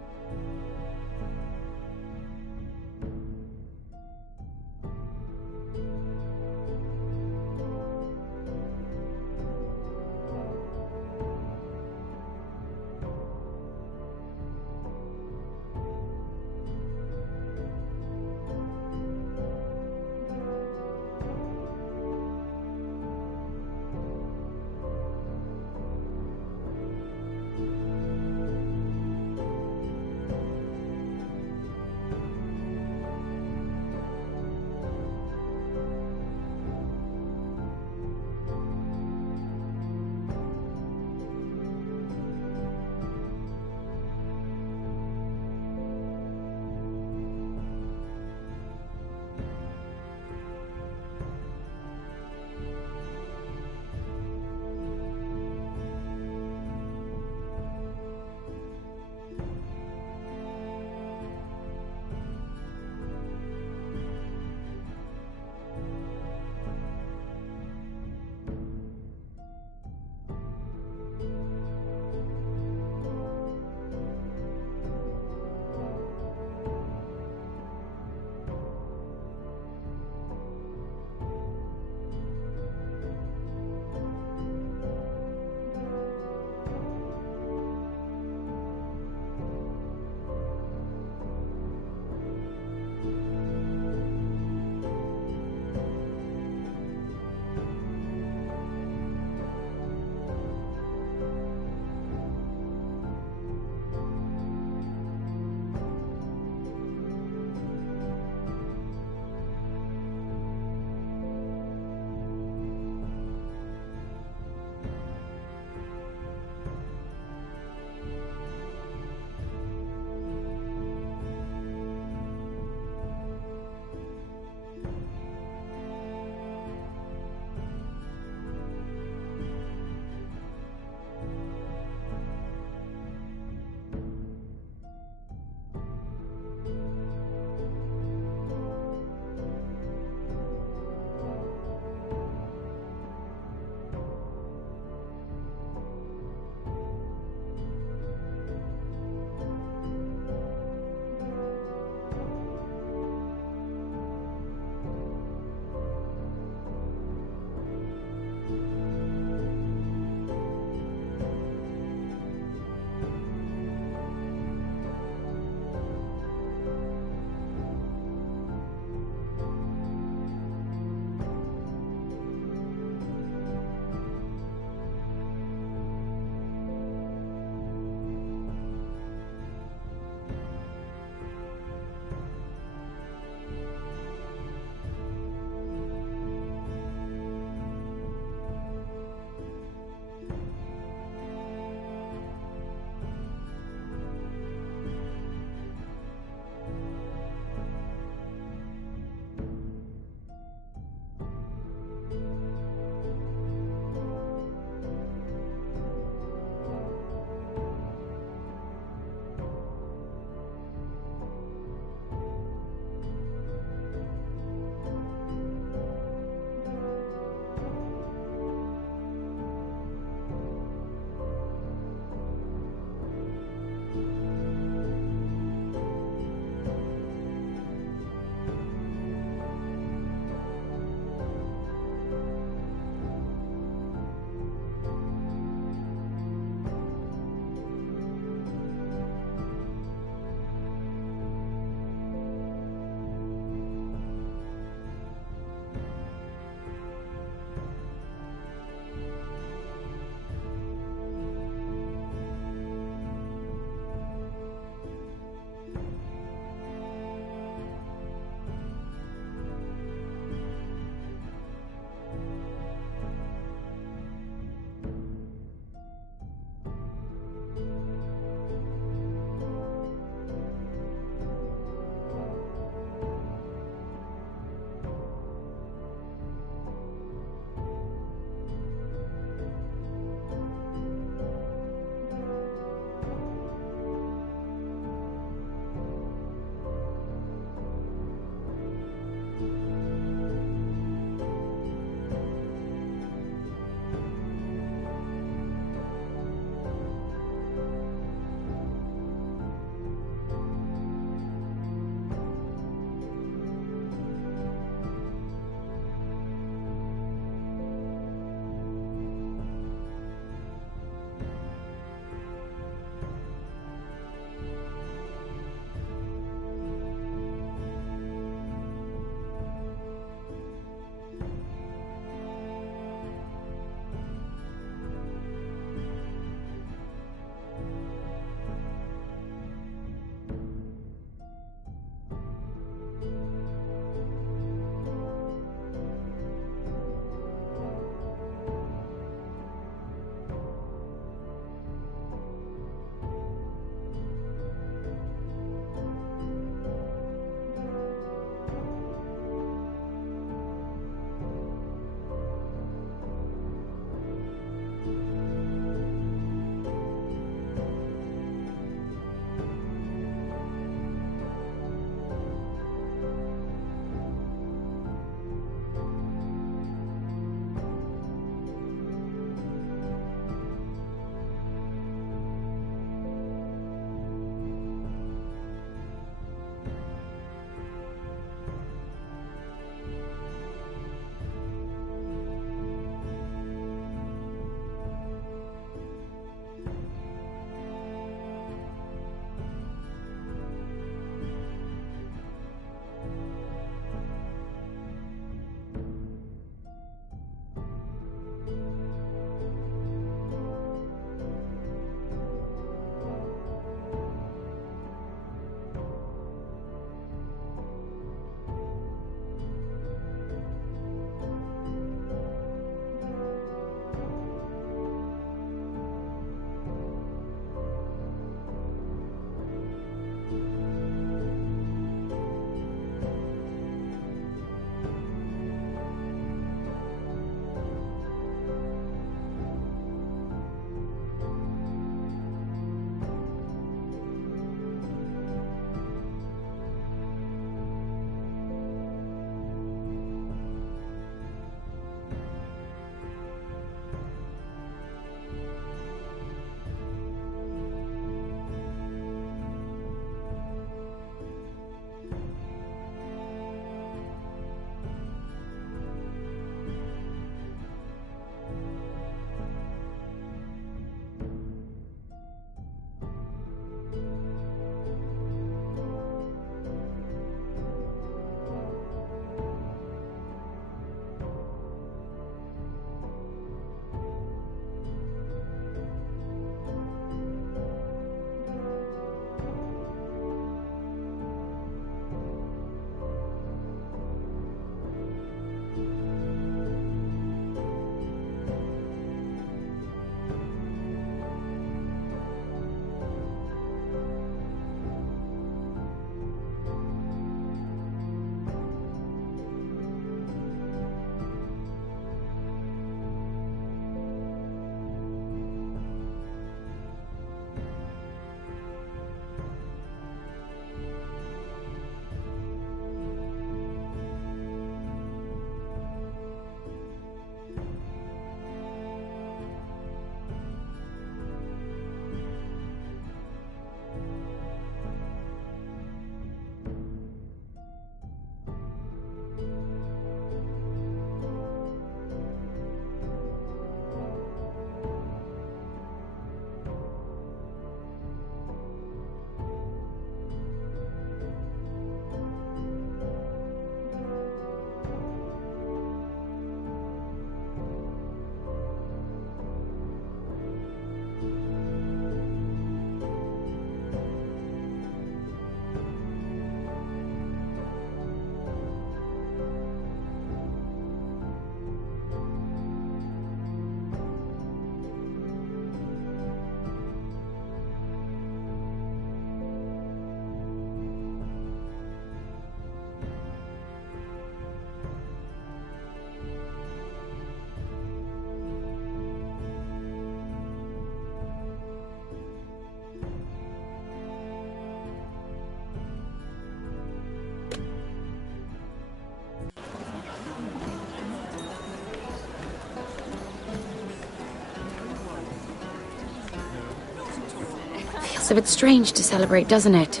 Looks a bit strange to celebrate, doesn't it?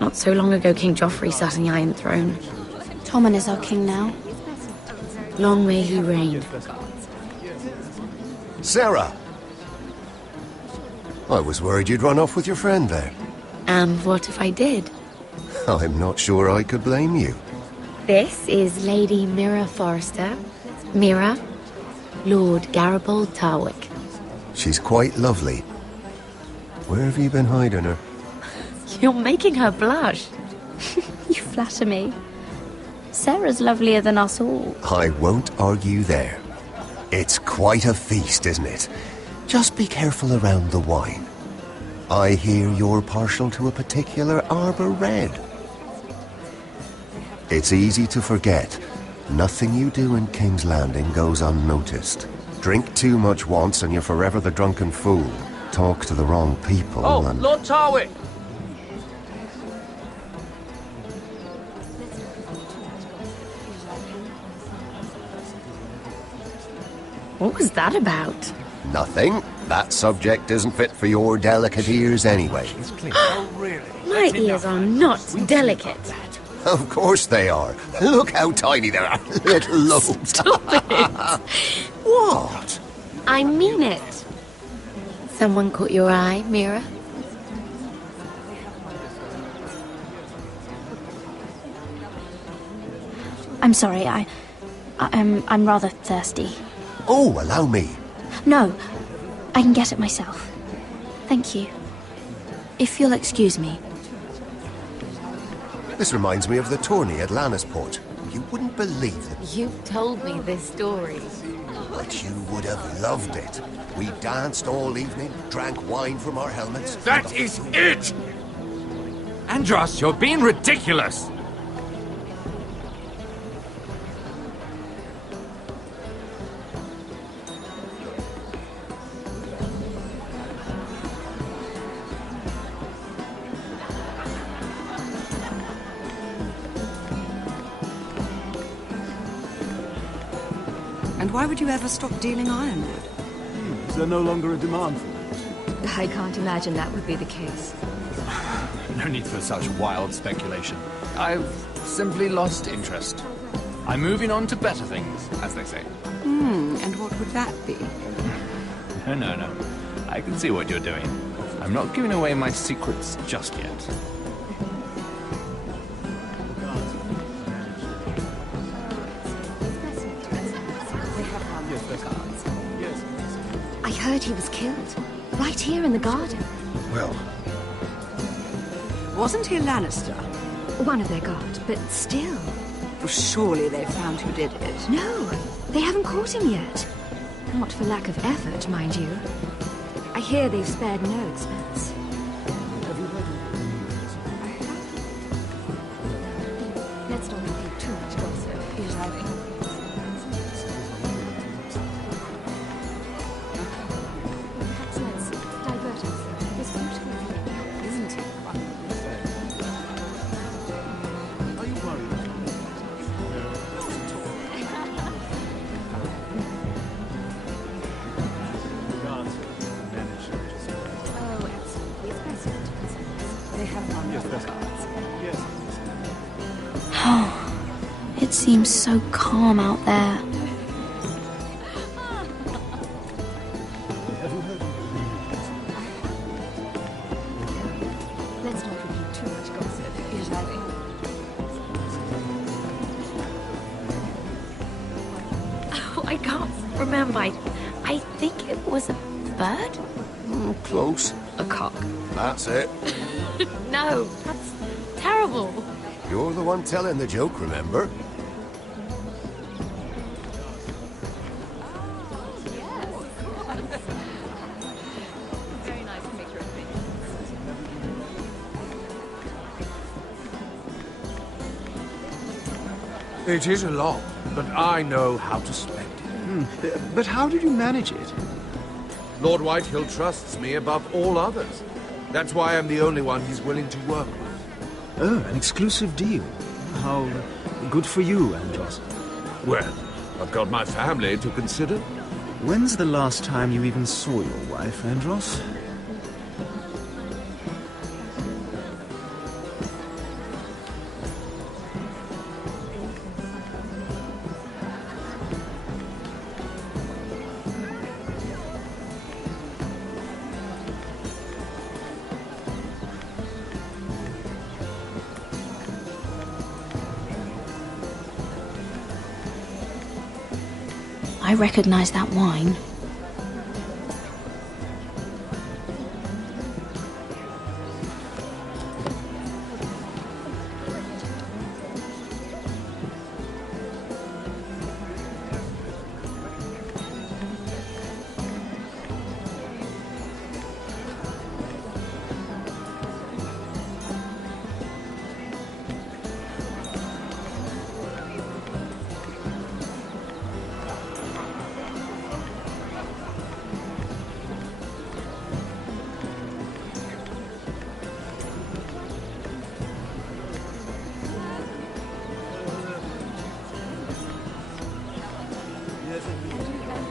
Not so long ago, King Joffrey sat on the Iron Throne. Tommen is our king now. Long may he reign. Sarah! I was worried you'd run off with your friend there. And what if I did? I'm not sure I could blame you. This is Lady Mira Forrester. Mira, Lord Garibaldi Tarwick. She's quite lovely. Where have you been hiding her? You're making her blush. You flatter me. Sarah's lovelier than us all. I won't argue there. It's quite a feast, isn't it? Just be careful around the wine. I hear you're partial to a particular Arbor Red. It's easy to forget. Nothing you do in King's Landing goes unnoticed. Drink too much once and you're forever the drunken fool. Talk to the wrong people and... Lord Tarwick! What was that about? Nothing. That subject isn't fit for your delicate ears anyway. My ears are not delicate. Of course they are. Look how tiny they are. Little lobes. Stop it! What? I mean it. Someone caught your eye, Mira? I'm sorry, I'm rather thirsty. Oh, allow me. No, I can get it myself. Thank you. If you'll excuse me. This reminds me of the tourney at Lannisport. You wouldn't believe it. You've told me this story. But you would have loved it. We danced all evening, drank wine from our helmets. That is it! Andros, you're being ridiculous! And why would you ever stop dealing ironwood? Is there no longer a demand for it? I can't imagine that would be the case. No need for such wild speculation. I've simply lost interest. I'm moving on to better things, as they say. And what would that be? No. I can see what you're doing. I'm not giving away my secrets just yet. I heard he was killed. Right here in the garden. Well... Wasn't he a Lannister? One of their guard, but still. Well, surely they found who did it. No, they haven't caught him yet. Not for lack of effort, mind you. I hear they've spared no expense. Let's not repeat too much gossip. Let's divert us. This beautiful view, isn't it? Are you worried? Oh, absolutely. It's best not to concern us. They have one of the cards. It seems so calm out there. Let's not repeat too much gossip. Oh, I can't remember. I think it was a bird? Close. A cock. That's it. No, that's terrible. You're the one telling the joke, remember? Very nice to make your opinion. It is a lot, but I know how to spend it. But how did you manage it? Lord Whitehill trusts me above all others. That's why I'm the only one he's willing to work with. Oh, an exclusive deal. How good for you, Andros. Well, I've got my family to consider. When's the last time you even saw your wife, Andros? I recognize that wine.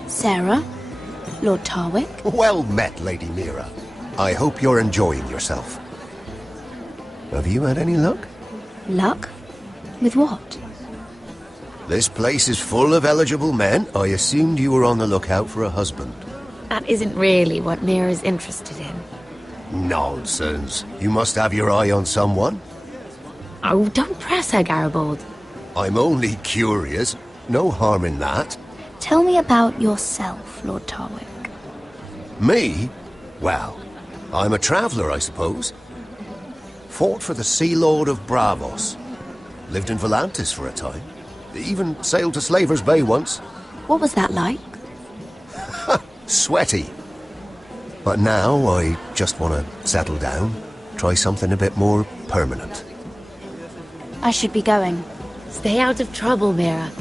Sarah? Lord Tarwick? Well met, Lady Mira. I hope you're enjoying yourself. Have you had any luck? Luck? With what? This place is full of eligible men. I assumed you were on the lookout for a husband. That isn't really what Mira's interested in. Nonsense. You must have your eye on someone. Oh, don't press her, Garibaldi. I'm only curious. No harm in that. Tell me about yourself, Lord Tarwick. Me? Well, I'm a traveller, I suppose. Fought for the Sea Lord of Bravos. Lived in Volantis for a time. Even sailed to Slaver's Bay once. What was that like? Sweaty. But now I just want to settle down. Try something a bit more permanent. I should be going. Stay out of trouble, Mira.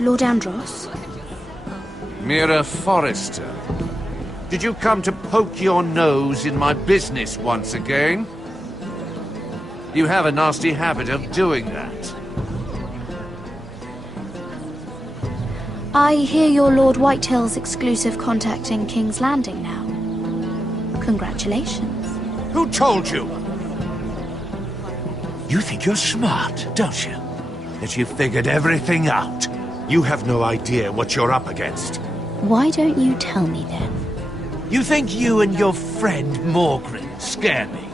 Lord Andros? Mira Forrester. Did you come to poke your nose in my business once again? You have a nasty habit of doing that. I hear you're Lord Whitehill's exclusive contact in King's Landing now. Congratulations. Who told you? You think you're smart, don't you? That you've figured everything out. You have no idea what you're up against. Why don't you tell me then? You think you and your friend Morgren scare me?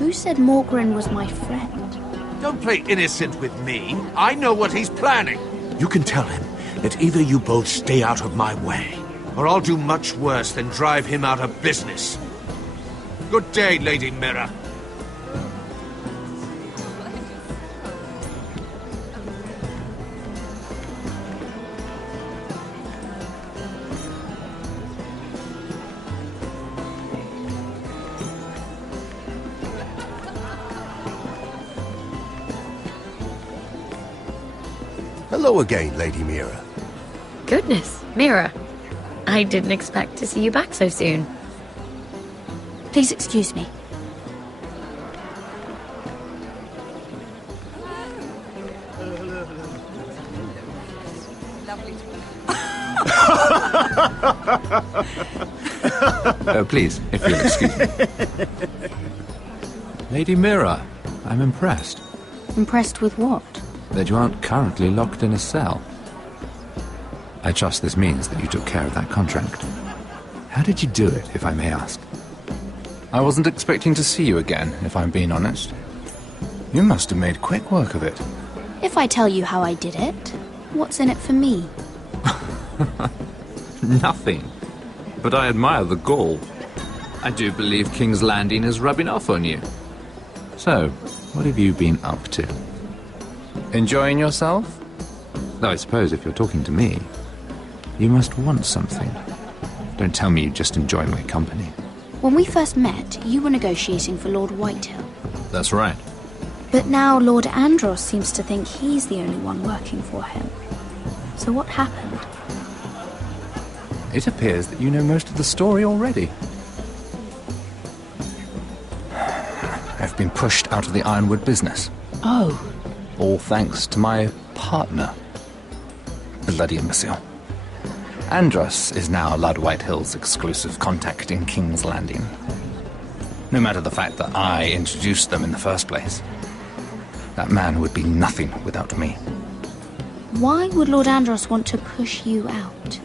Who said Morgren was my friend? Don't play innocent with me. I know what he's planning. You can tell him that either you both stay out of my way, or I'll do much worse than drive him out of business. Good day, Lady Mira. Hello again, Lady Mira. Goodness, Mira. I didn't expect to see you back so soon. Please excuse me. Please, if you'll excuse me. Lady Mira, I'm impressed. Impressed with what? That you aren't currently locked in a cell. I trust this means that you took care of that contract. How did you do it, if I may ask? I wasn't expecting to see you again, if I'm being honest. You must have made quick work of it. If I tell you how I did it, what's in it for me? Nothing. But I admire the gall. I do believe King's Landing is rubbing off on you. So, what have you been up to? Enjoying yourself? Though I suppose if you're talking to me, you must want something. Don't tell me you just enjoy my company. When we first met, you were negotiating for Lord Whitehill. That's right. But now Lord Andros seems to think he's the only one working for him. So what happened? It appears that you know most of the story already. I've been pushed out of the ironwood business. Oh. All thanks to my partner. Bloody imbecile. Andros is now Lord Whitehill's exclusive contact in King's Landing. No matter the fact that I introduced them in the first place. That man would be nothing without me. Why would Lord Andros want to push you out?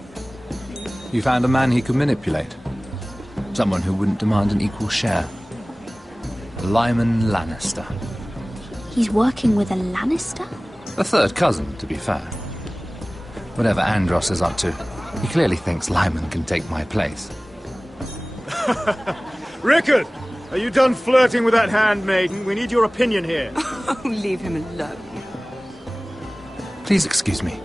You found a man he could manipulate. Someone who wouldn't demand an equal share. Lyman Lannister. He's working with a Lannister? A third cousin, to be fair. Whatever Andros is up to, he clearly thinks Lyman can take my place. Rickard! Are you done flirting with that handmaiden? We need your opinion here. Oh, leave him alone. Please excuse me.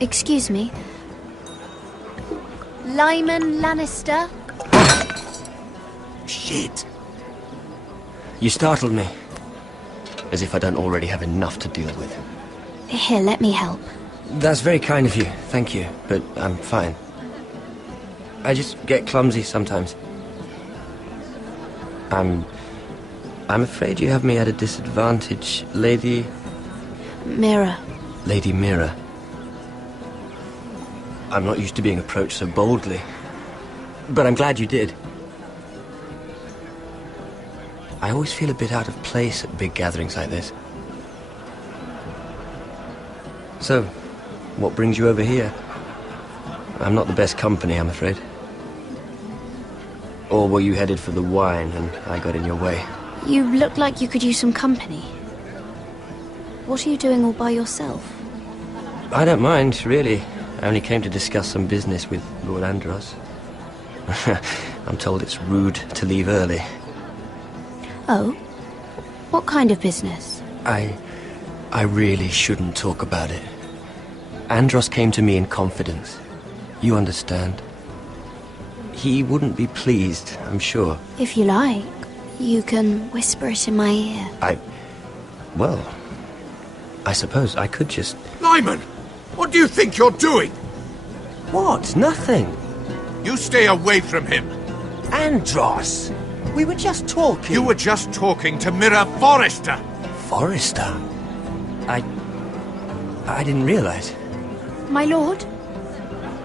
Excuse me. Lyman Lannister? Shit. You startled me. As if I don't already have enough to deal with. Here, let me help. That's very kind of you, thank you, but I'm fine. I just get clumsy sometimes. I'm afraid you have me at a disadvantage, Lady... Mira. Lady Mira. I'm not used to being approached so boldly. But I'm glad you did. I always feel a bit out of place at big gatherings like this. So, what brings you over here? I'm not the best company, I'm afraid. Or were you headed for the wine and I got in your way? You look like you could use some company. What are you doing all by yourself? I don't mind, really. I only came to discuss some business with Lord Andros. I'm told it's rude to leave early. Oh? What kind of business? I really shouldn't talk about it. Andros came to me in confidence. You understand? He wouldn't be pleased, I'm sure. If you like, you can whisper it in my ear. Well, I suppose I could just... Lyman! What do you think you're doing? What? Nothing. You stay away from him. Andros! We were just talking. You were just talking to Mira Forrester. Forrester? I didn't realize. My lord?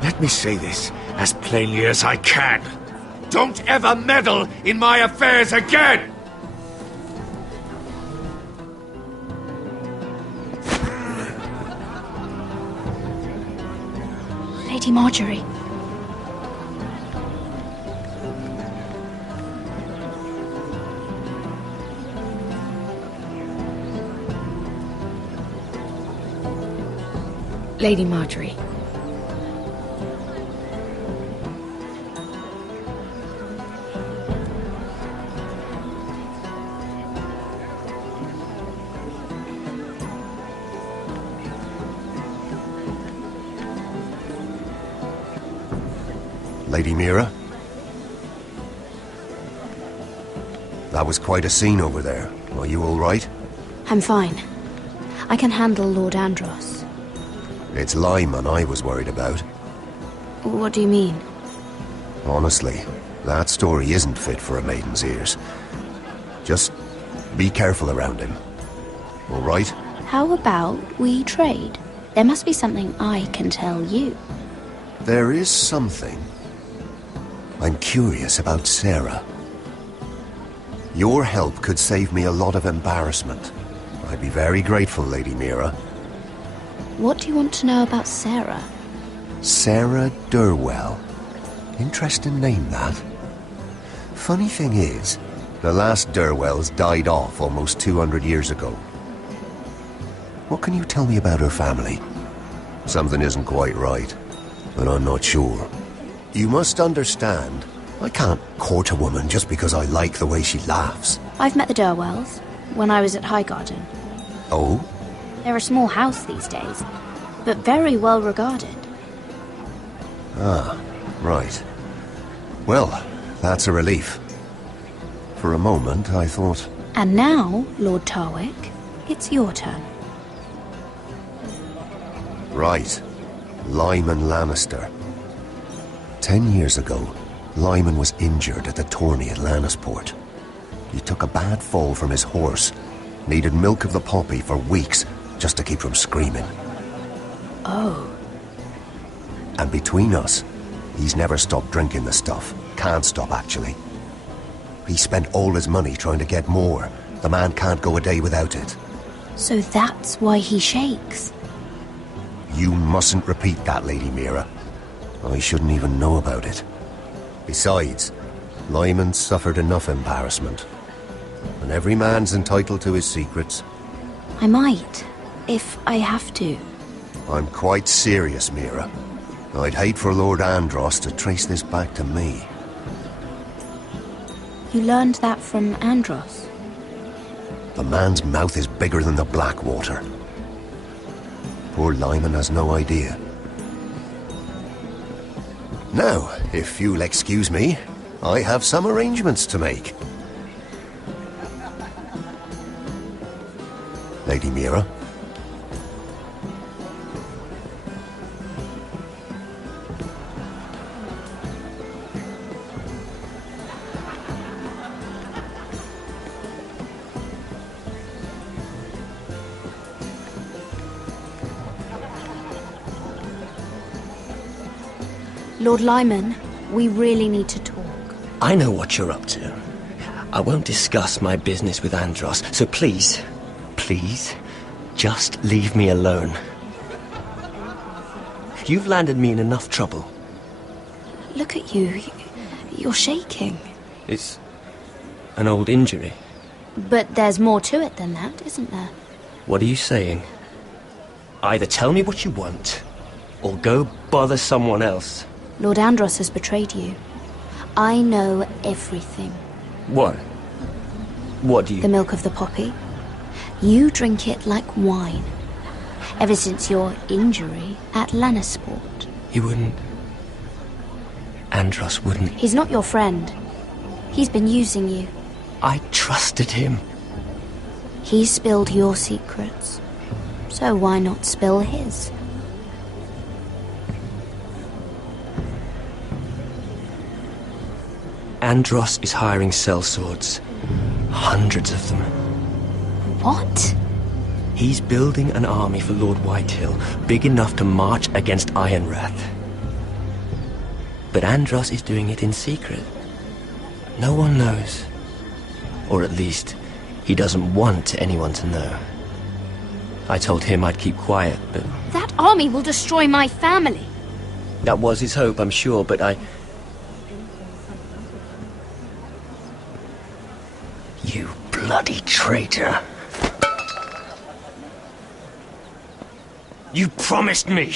Let me say this as plainly as I can. Don't ever meddle in my affairs again! Lady Marjorie. Lady Marjorie. Lady Mira? That was quite a scene over there. Are you all right? I'm fine. I can handle Lord Andros. It's Lyman I was worried about. What do you mean? Honestly, that story isn't fit for a maiden's ears. Just be careful around him. All right? How about we trade? There must be something I can tell you. There is something. I'm curious about Sarah. Your help could save me a lot of embarrassment. I'd be very grateful, Lady Mira. What do you want to know about Sarah? Sarah Durwell. Interesting name, that. Funny thing is, the last Durwells died off almost 200 years ago. What can you tell me about her family? Something isn't quite right, but I'm not sure. You must understand, I can't court a woman just because I like the way she laughs. I've met the Durwells when I was at Highgarden. Oh? They're a small house these days, but very well regarded. Ah, right. Well, that's a relief. For a moment, I thought... And now, Lord Tarwick, it's your turn. Right. Lyman Lannister. 10 years ago, Lyman was injured at the tourney at Lannisport. He took a bad fall from his horse. Needed milk of the poppy for weeks just to keep from screaming. Oh. And between us, he's never stopped drinking the stuff. Can't stop, actually. He spent all his money trying to get more. The man can't go a day without it. So that's why he shakes. You mustn't repeat that, Lady Mira. I shouldn't even know about it. Besides, Lyman suffered enough embarrassment. And every man's entitled to his secrets. I might, if I have to. I'm quite serious, Mira. I'd hate for Lord Andros to trace this back to me. You learned that from Andros? The man's mouth is bigger than the Blackwater. Poor Lyman has no idea. Now, if you'll excuse me, I have some arrangements to make. Lady Mira? Lord Lyman, we really need to talk. I know what you're up to. I won't discuss my business with Andros, so please, just leave me alone. You've landed me in enough trouble. Look at you. You're shaking. It's an old injury. But there's more to it than that, isn't there? What are you saying? Either tell me what you want, or go bother someone else. Lord Andros has betrayed you. I know everything. What? What do you... The milk of the poppy. You drink it like wine. Ever since your injury at Lannisport. He wouldn't... Andros wouldn't... He's not your friend. He's been using you. I trusted him. He spilled your secrets. So why not spill his? Andros is hiring sellswords. Hundreds of them. What? He's building an army for Lord Whitehill, big enough to march against Ironrath. But Andros is doing it in secret. No one knows. Or at least, he doesn't want anyone to know. I told him I'd keep quiet, but... That army will destroy my family. That was his hope, I'm sure, but I... You bloody traitor. You promised me.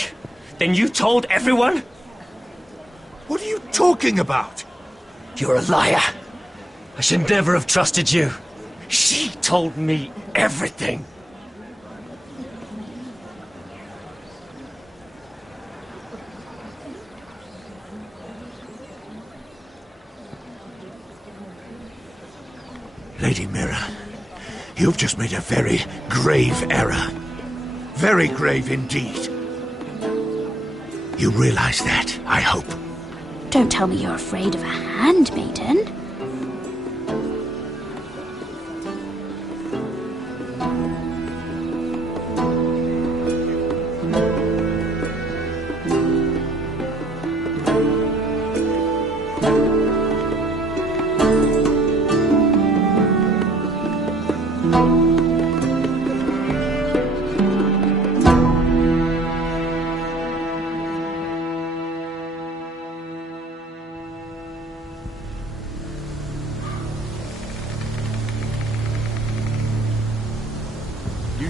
Then you told everyone? What are you talking about? You're a liar. I should never have trusted you. She told me everything. Lady Mira, you've just made a very grave error. Very grave indeed. You realize that, I hope. Don't tell me you're afraid of a handmaiden.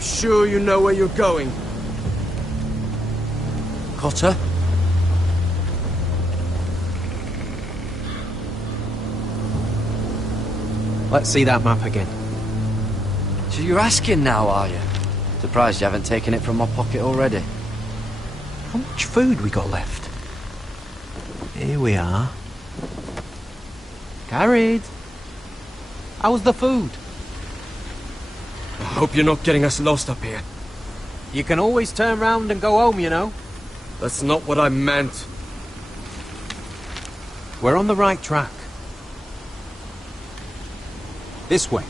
Sure you know where you're going? Cotter? Let's see that map again. So you're asking now, are you? Surprised you haven't taken it from my pocket already. How much food we got left? Here we are. Carried. How's the food? I hope you're not getting us lost up here. You can always turn round and go home, you know. That's not what I meant. We're on the right track. This way.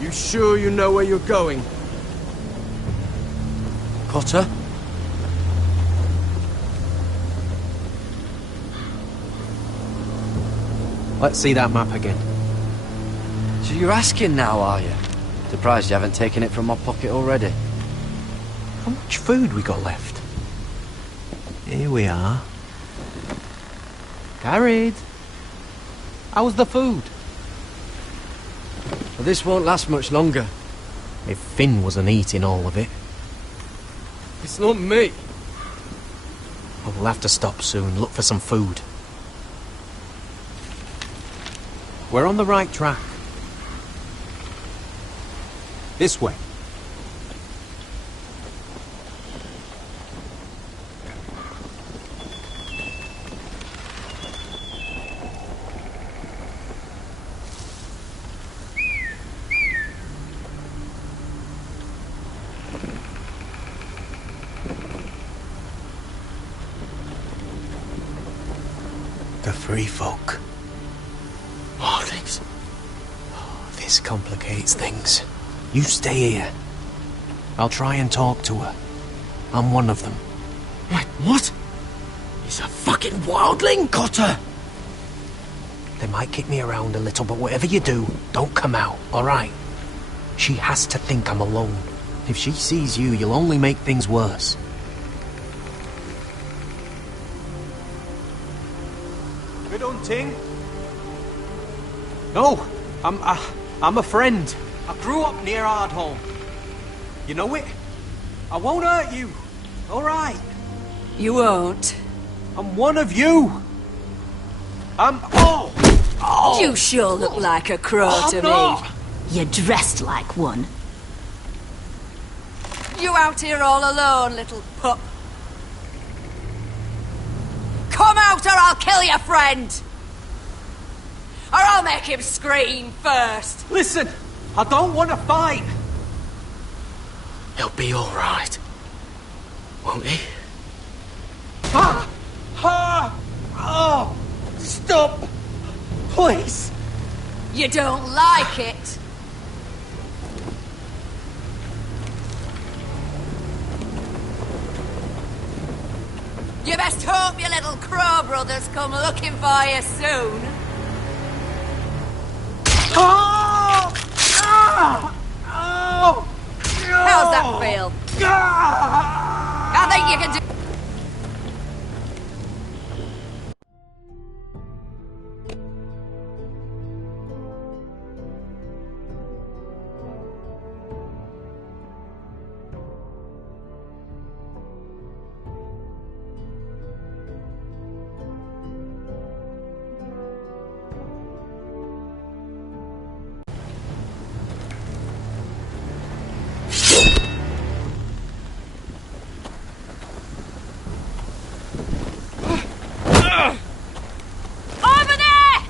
You sure you know where you're going? Potter? Let's see that map again. So you're asking now, are you? Surprised you haven't taken it from my pocket already. How much food we got left? Here we are. Carried. How's the food? Well, this won't last much longer. If Finn wasn't eating all of it. It's not me. Well, we'll have to stop soon, look for some food. We're on the right track. This way. The free folk. This complicates things. You stay here. I'll try and talk to her. I'm one of them. Wait, what? He's a fucking wildling, Cotter! They might kick me around a little, but whatever you do, don't come out, alright? She has to think I'm alone. If she sees you, you'll only make things worse. Good hunting. No, I'm a friend. I grew up near Ardholm. You know it? I won't hurt you. All right. You won't. I'm one of you. Oh! You sure look like a crow to not. me. You're dressed like one. You out here all alone, little pup? Come out or I'll kill your friend! Or I'll make him scream first! Listen, I don't want to fight. He'll be all right, won't he? Oh! Stop! Please! You don't like it? You best hope your little crow brothers come looking for you soon. Oh! Oh! How's that feel? I think you can do... Over there!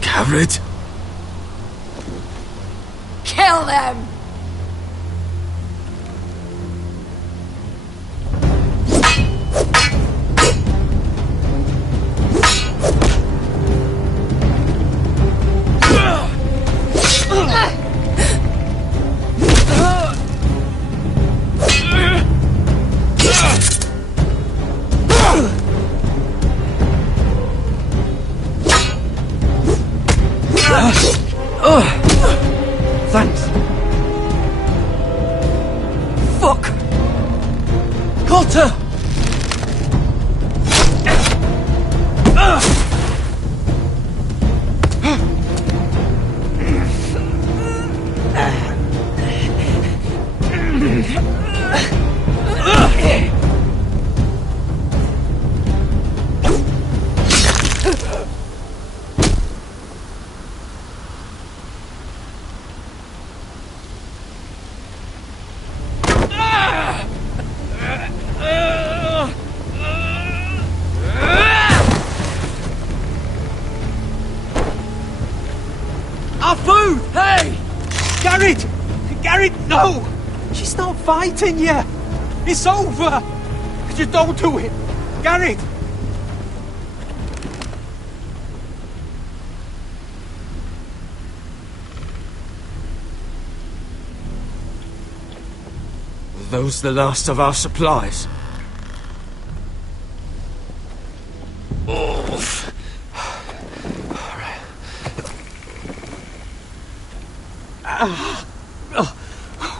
Garrett? Kill them! Got her! Our food! Hey! Garrett! Garrett, no! She's not fighting yet! It's over! Just don't do it! Garrett! Are those the last of our supplies? Oof.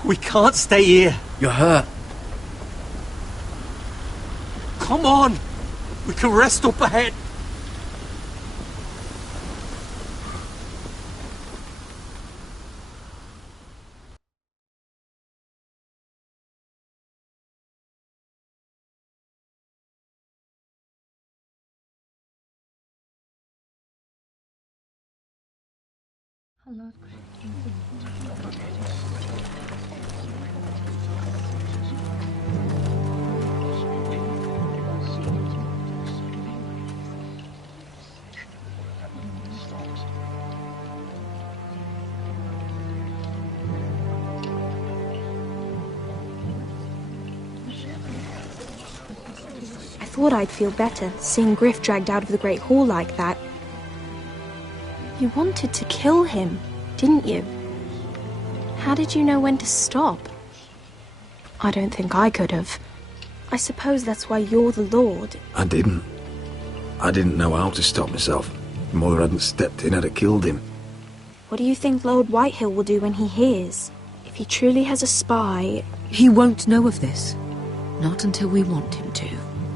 We can't stay here. You're hurt. Come on! We can rest up ahead. I thought I'd feel better seeing Griff dragged out of the Great Hall like that. You wanted to kill him, didn't you? How did you know when to stop? I don't think I could have. I suppose that's why you're the Lord. I didn't. I didn't know how to stop myself. Mother hadn't stepped in, I'd have killed him. What do you think Lord Whitehill will do when he hears? If he truly has a spy... He won't know of this. Not until we want him to.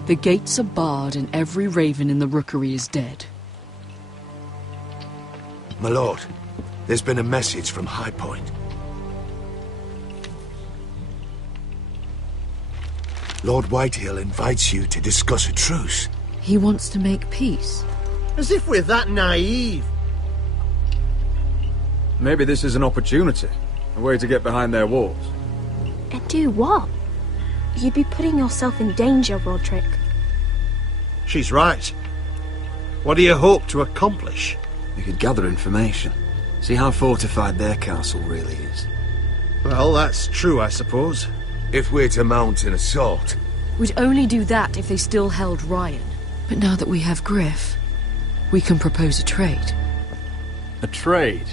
The gates are barred and every raven in the rookery is dead. My lord, there's been a message from High Point. Lord Whitehill invites you to discuss a truce. He wants to make peace. As if we're that naive. Maybe this is an opportunity. A way to get behind their walls. And do what? You'd be putting yourself in danger, Roderick. She's right. What do you hope to accomplish? You could gather information. See how fortified their castle really is. Well, that's true, I suppose. If we're to mount an assault... We'd only do that if they still held Ryan. But now that we have Griff, we can propose a trade. A trade?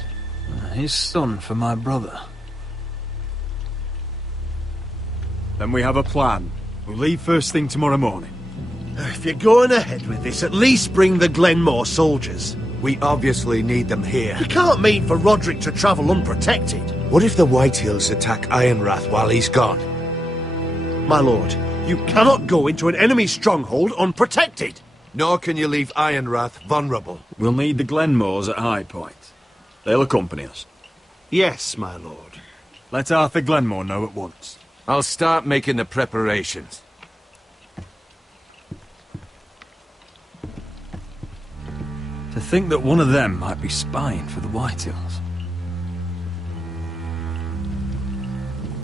His son for my brother. Then we have a plan. We'll leave first thing tomorrow morning. If you're going ahead with this, at least bring the Glenmore soldiers. We obviously need them here. You can't mean for Roderick to travel unprotected. What if the Whitehills attack Ironrath while he's gone? My lord, you cannot go into an enemy stronghold unprotected. Nor can you leave Ironrath vulnerable. We'll need the Glenmores at High Point. They'll accompany us. Yes, my lord. Let Arthur Glenmore know at once. I'll start making the preparations. To think that one of them might be spying for the Whitehills.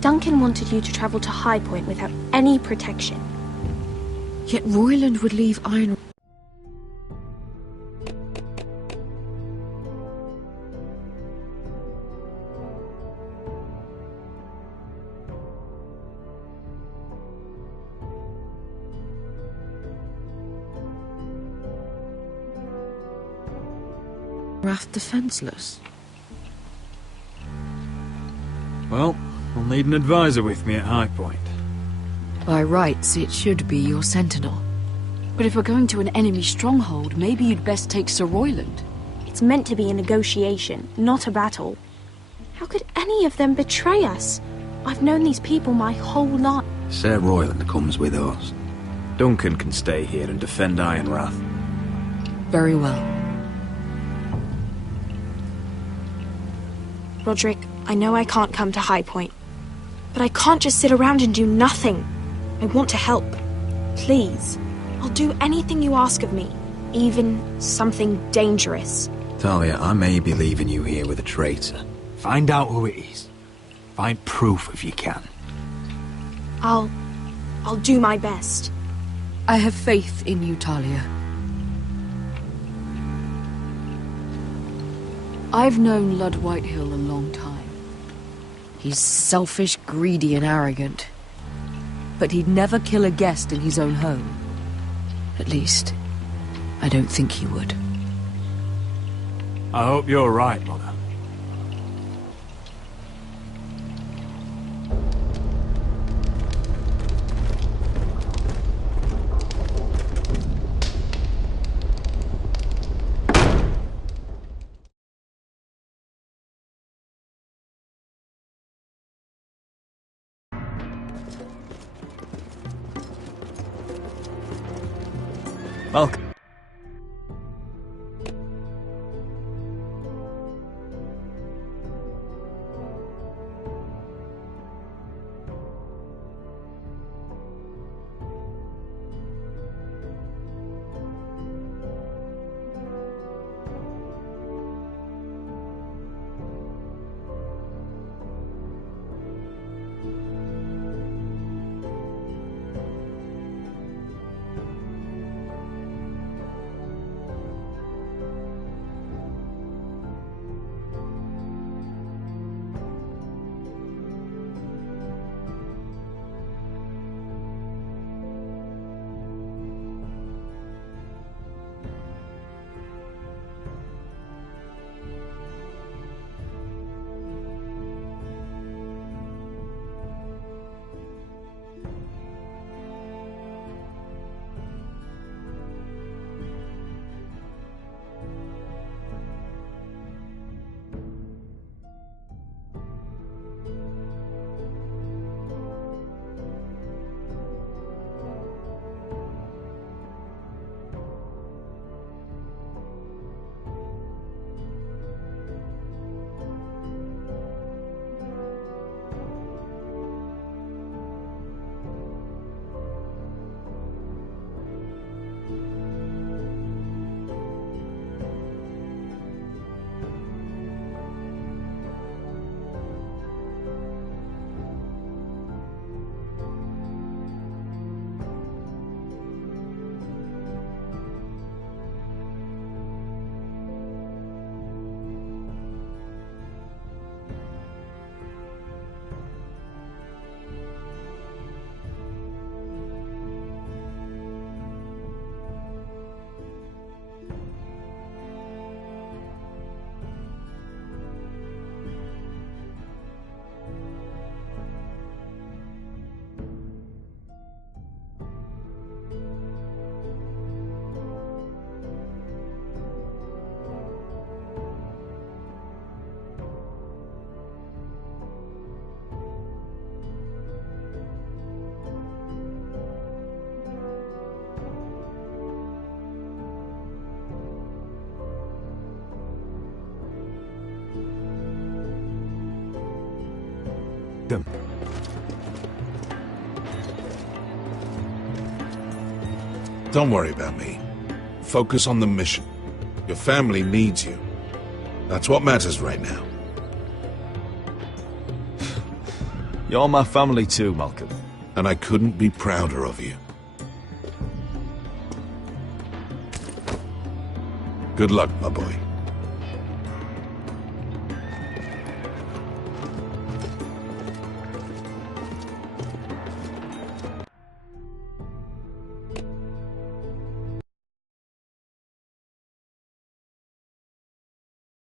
Duncan wanted you to travel to High Point without any protection. Yet Royland would leave Iron... Rath defenseless. Well, I'll need an advisor with me at High Point. By rights, it should be your sentinel. But if we're going to an enemy stronghold, maybe you'd best take Sir Royland. It's meant to be a negotiation, not a battle. How could any of them betray us? I've known these people my whole life. Ser Royland comes with us. Duncan can stay here and defend Ironrath. Very well. Roderick, I know I can't come to High Point, but I can't just sit around and do nothing. I want to help. Please. I'll do anything you ask of me, even something dangerous. Talia, I may be leaving you here with a traitor. Find out who it is. Find proof if you can. I'll do my best. I have faith in you, Talia. I've known Lud Whitehill a long time. He's selfish, greedy, and arrogant. But he'd never kill a guest in his own home. At least, I don't think he would. I hope you're right, Mother. Malcolm. Them. Don't worry about me. Focus on the mission. Your family needs you. That's what matters right now. You're my family too, Malcolm. And I couldn't be prouder of you. Good luck, my boy.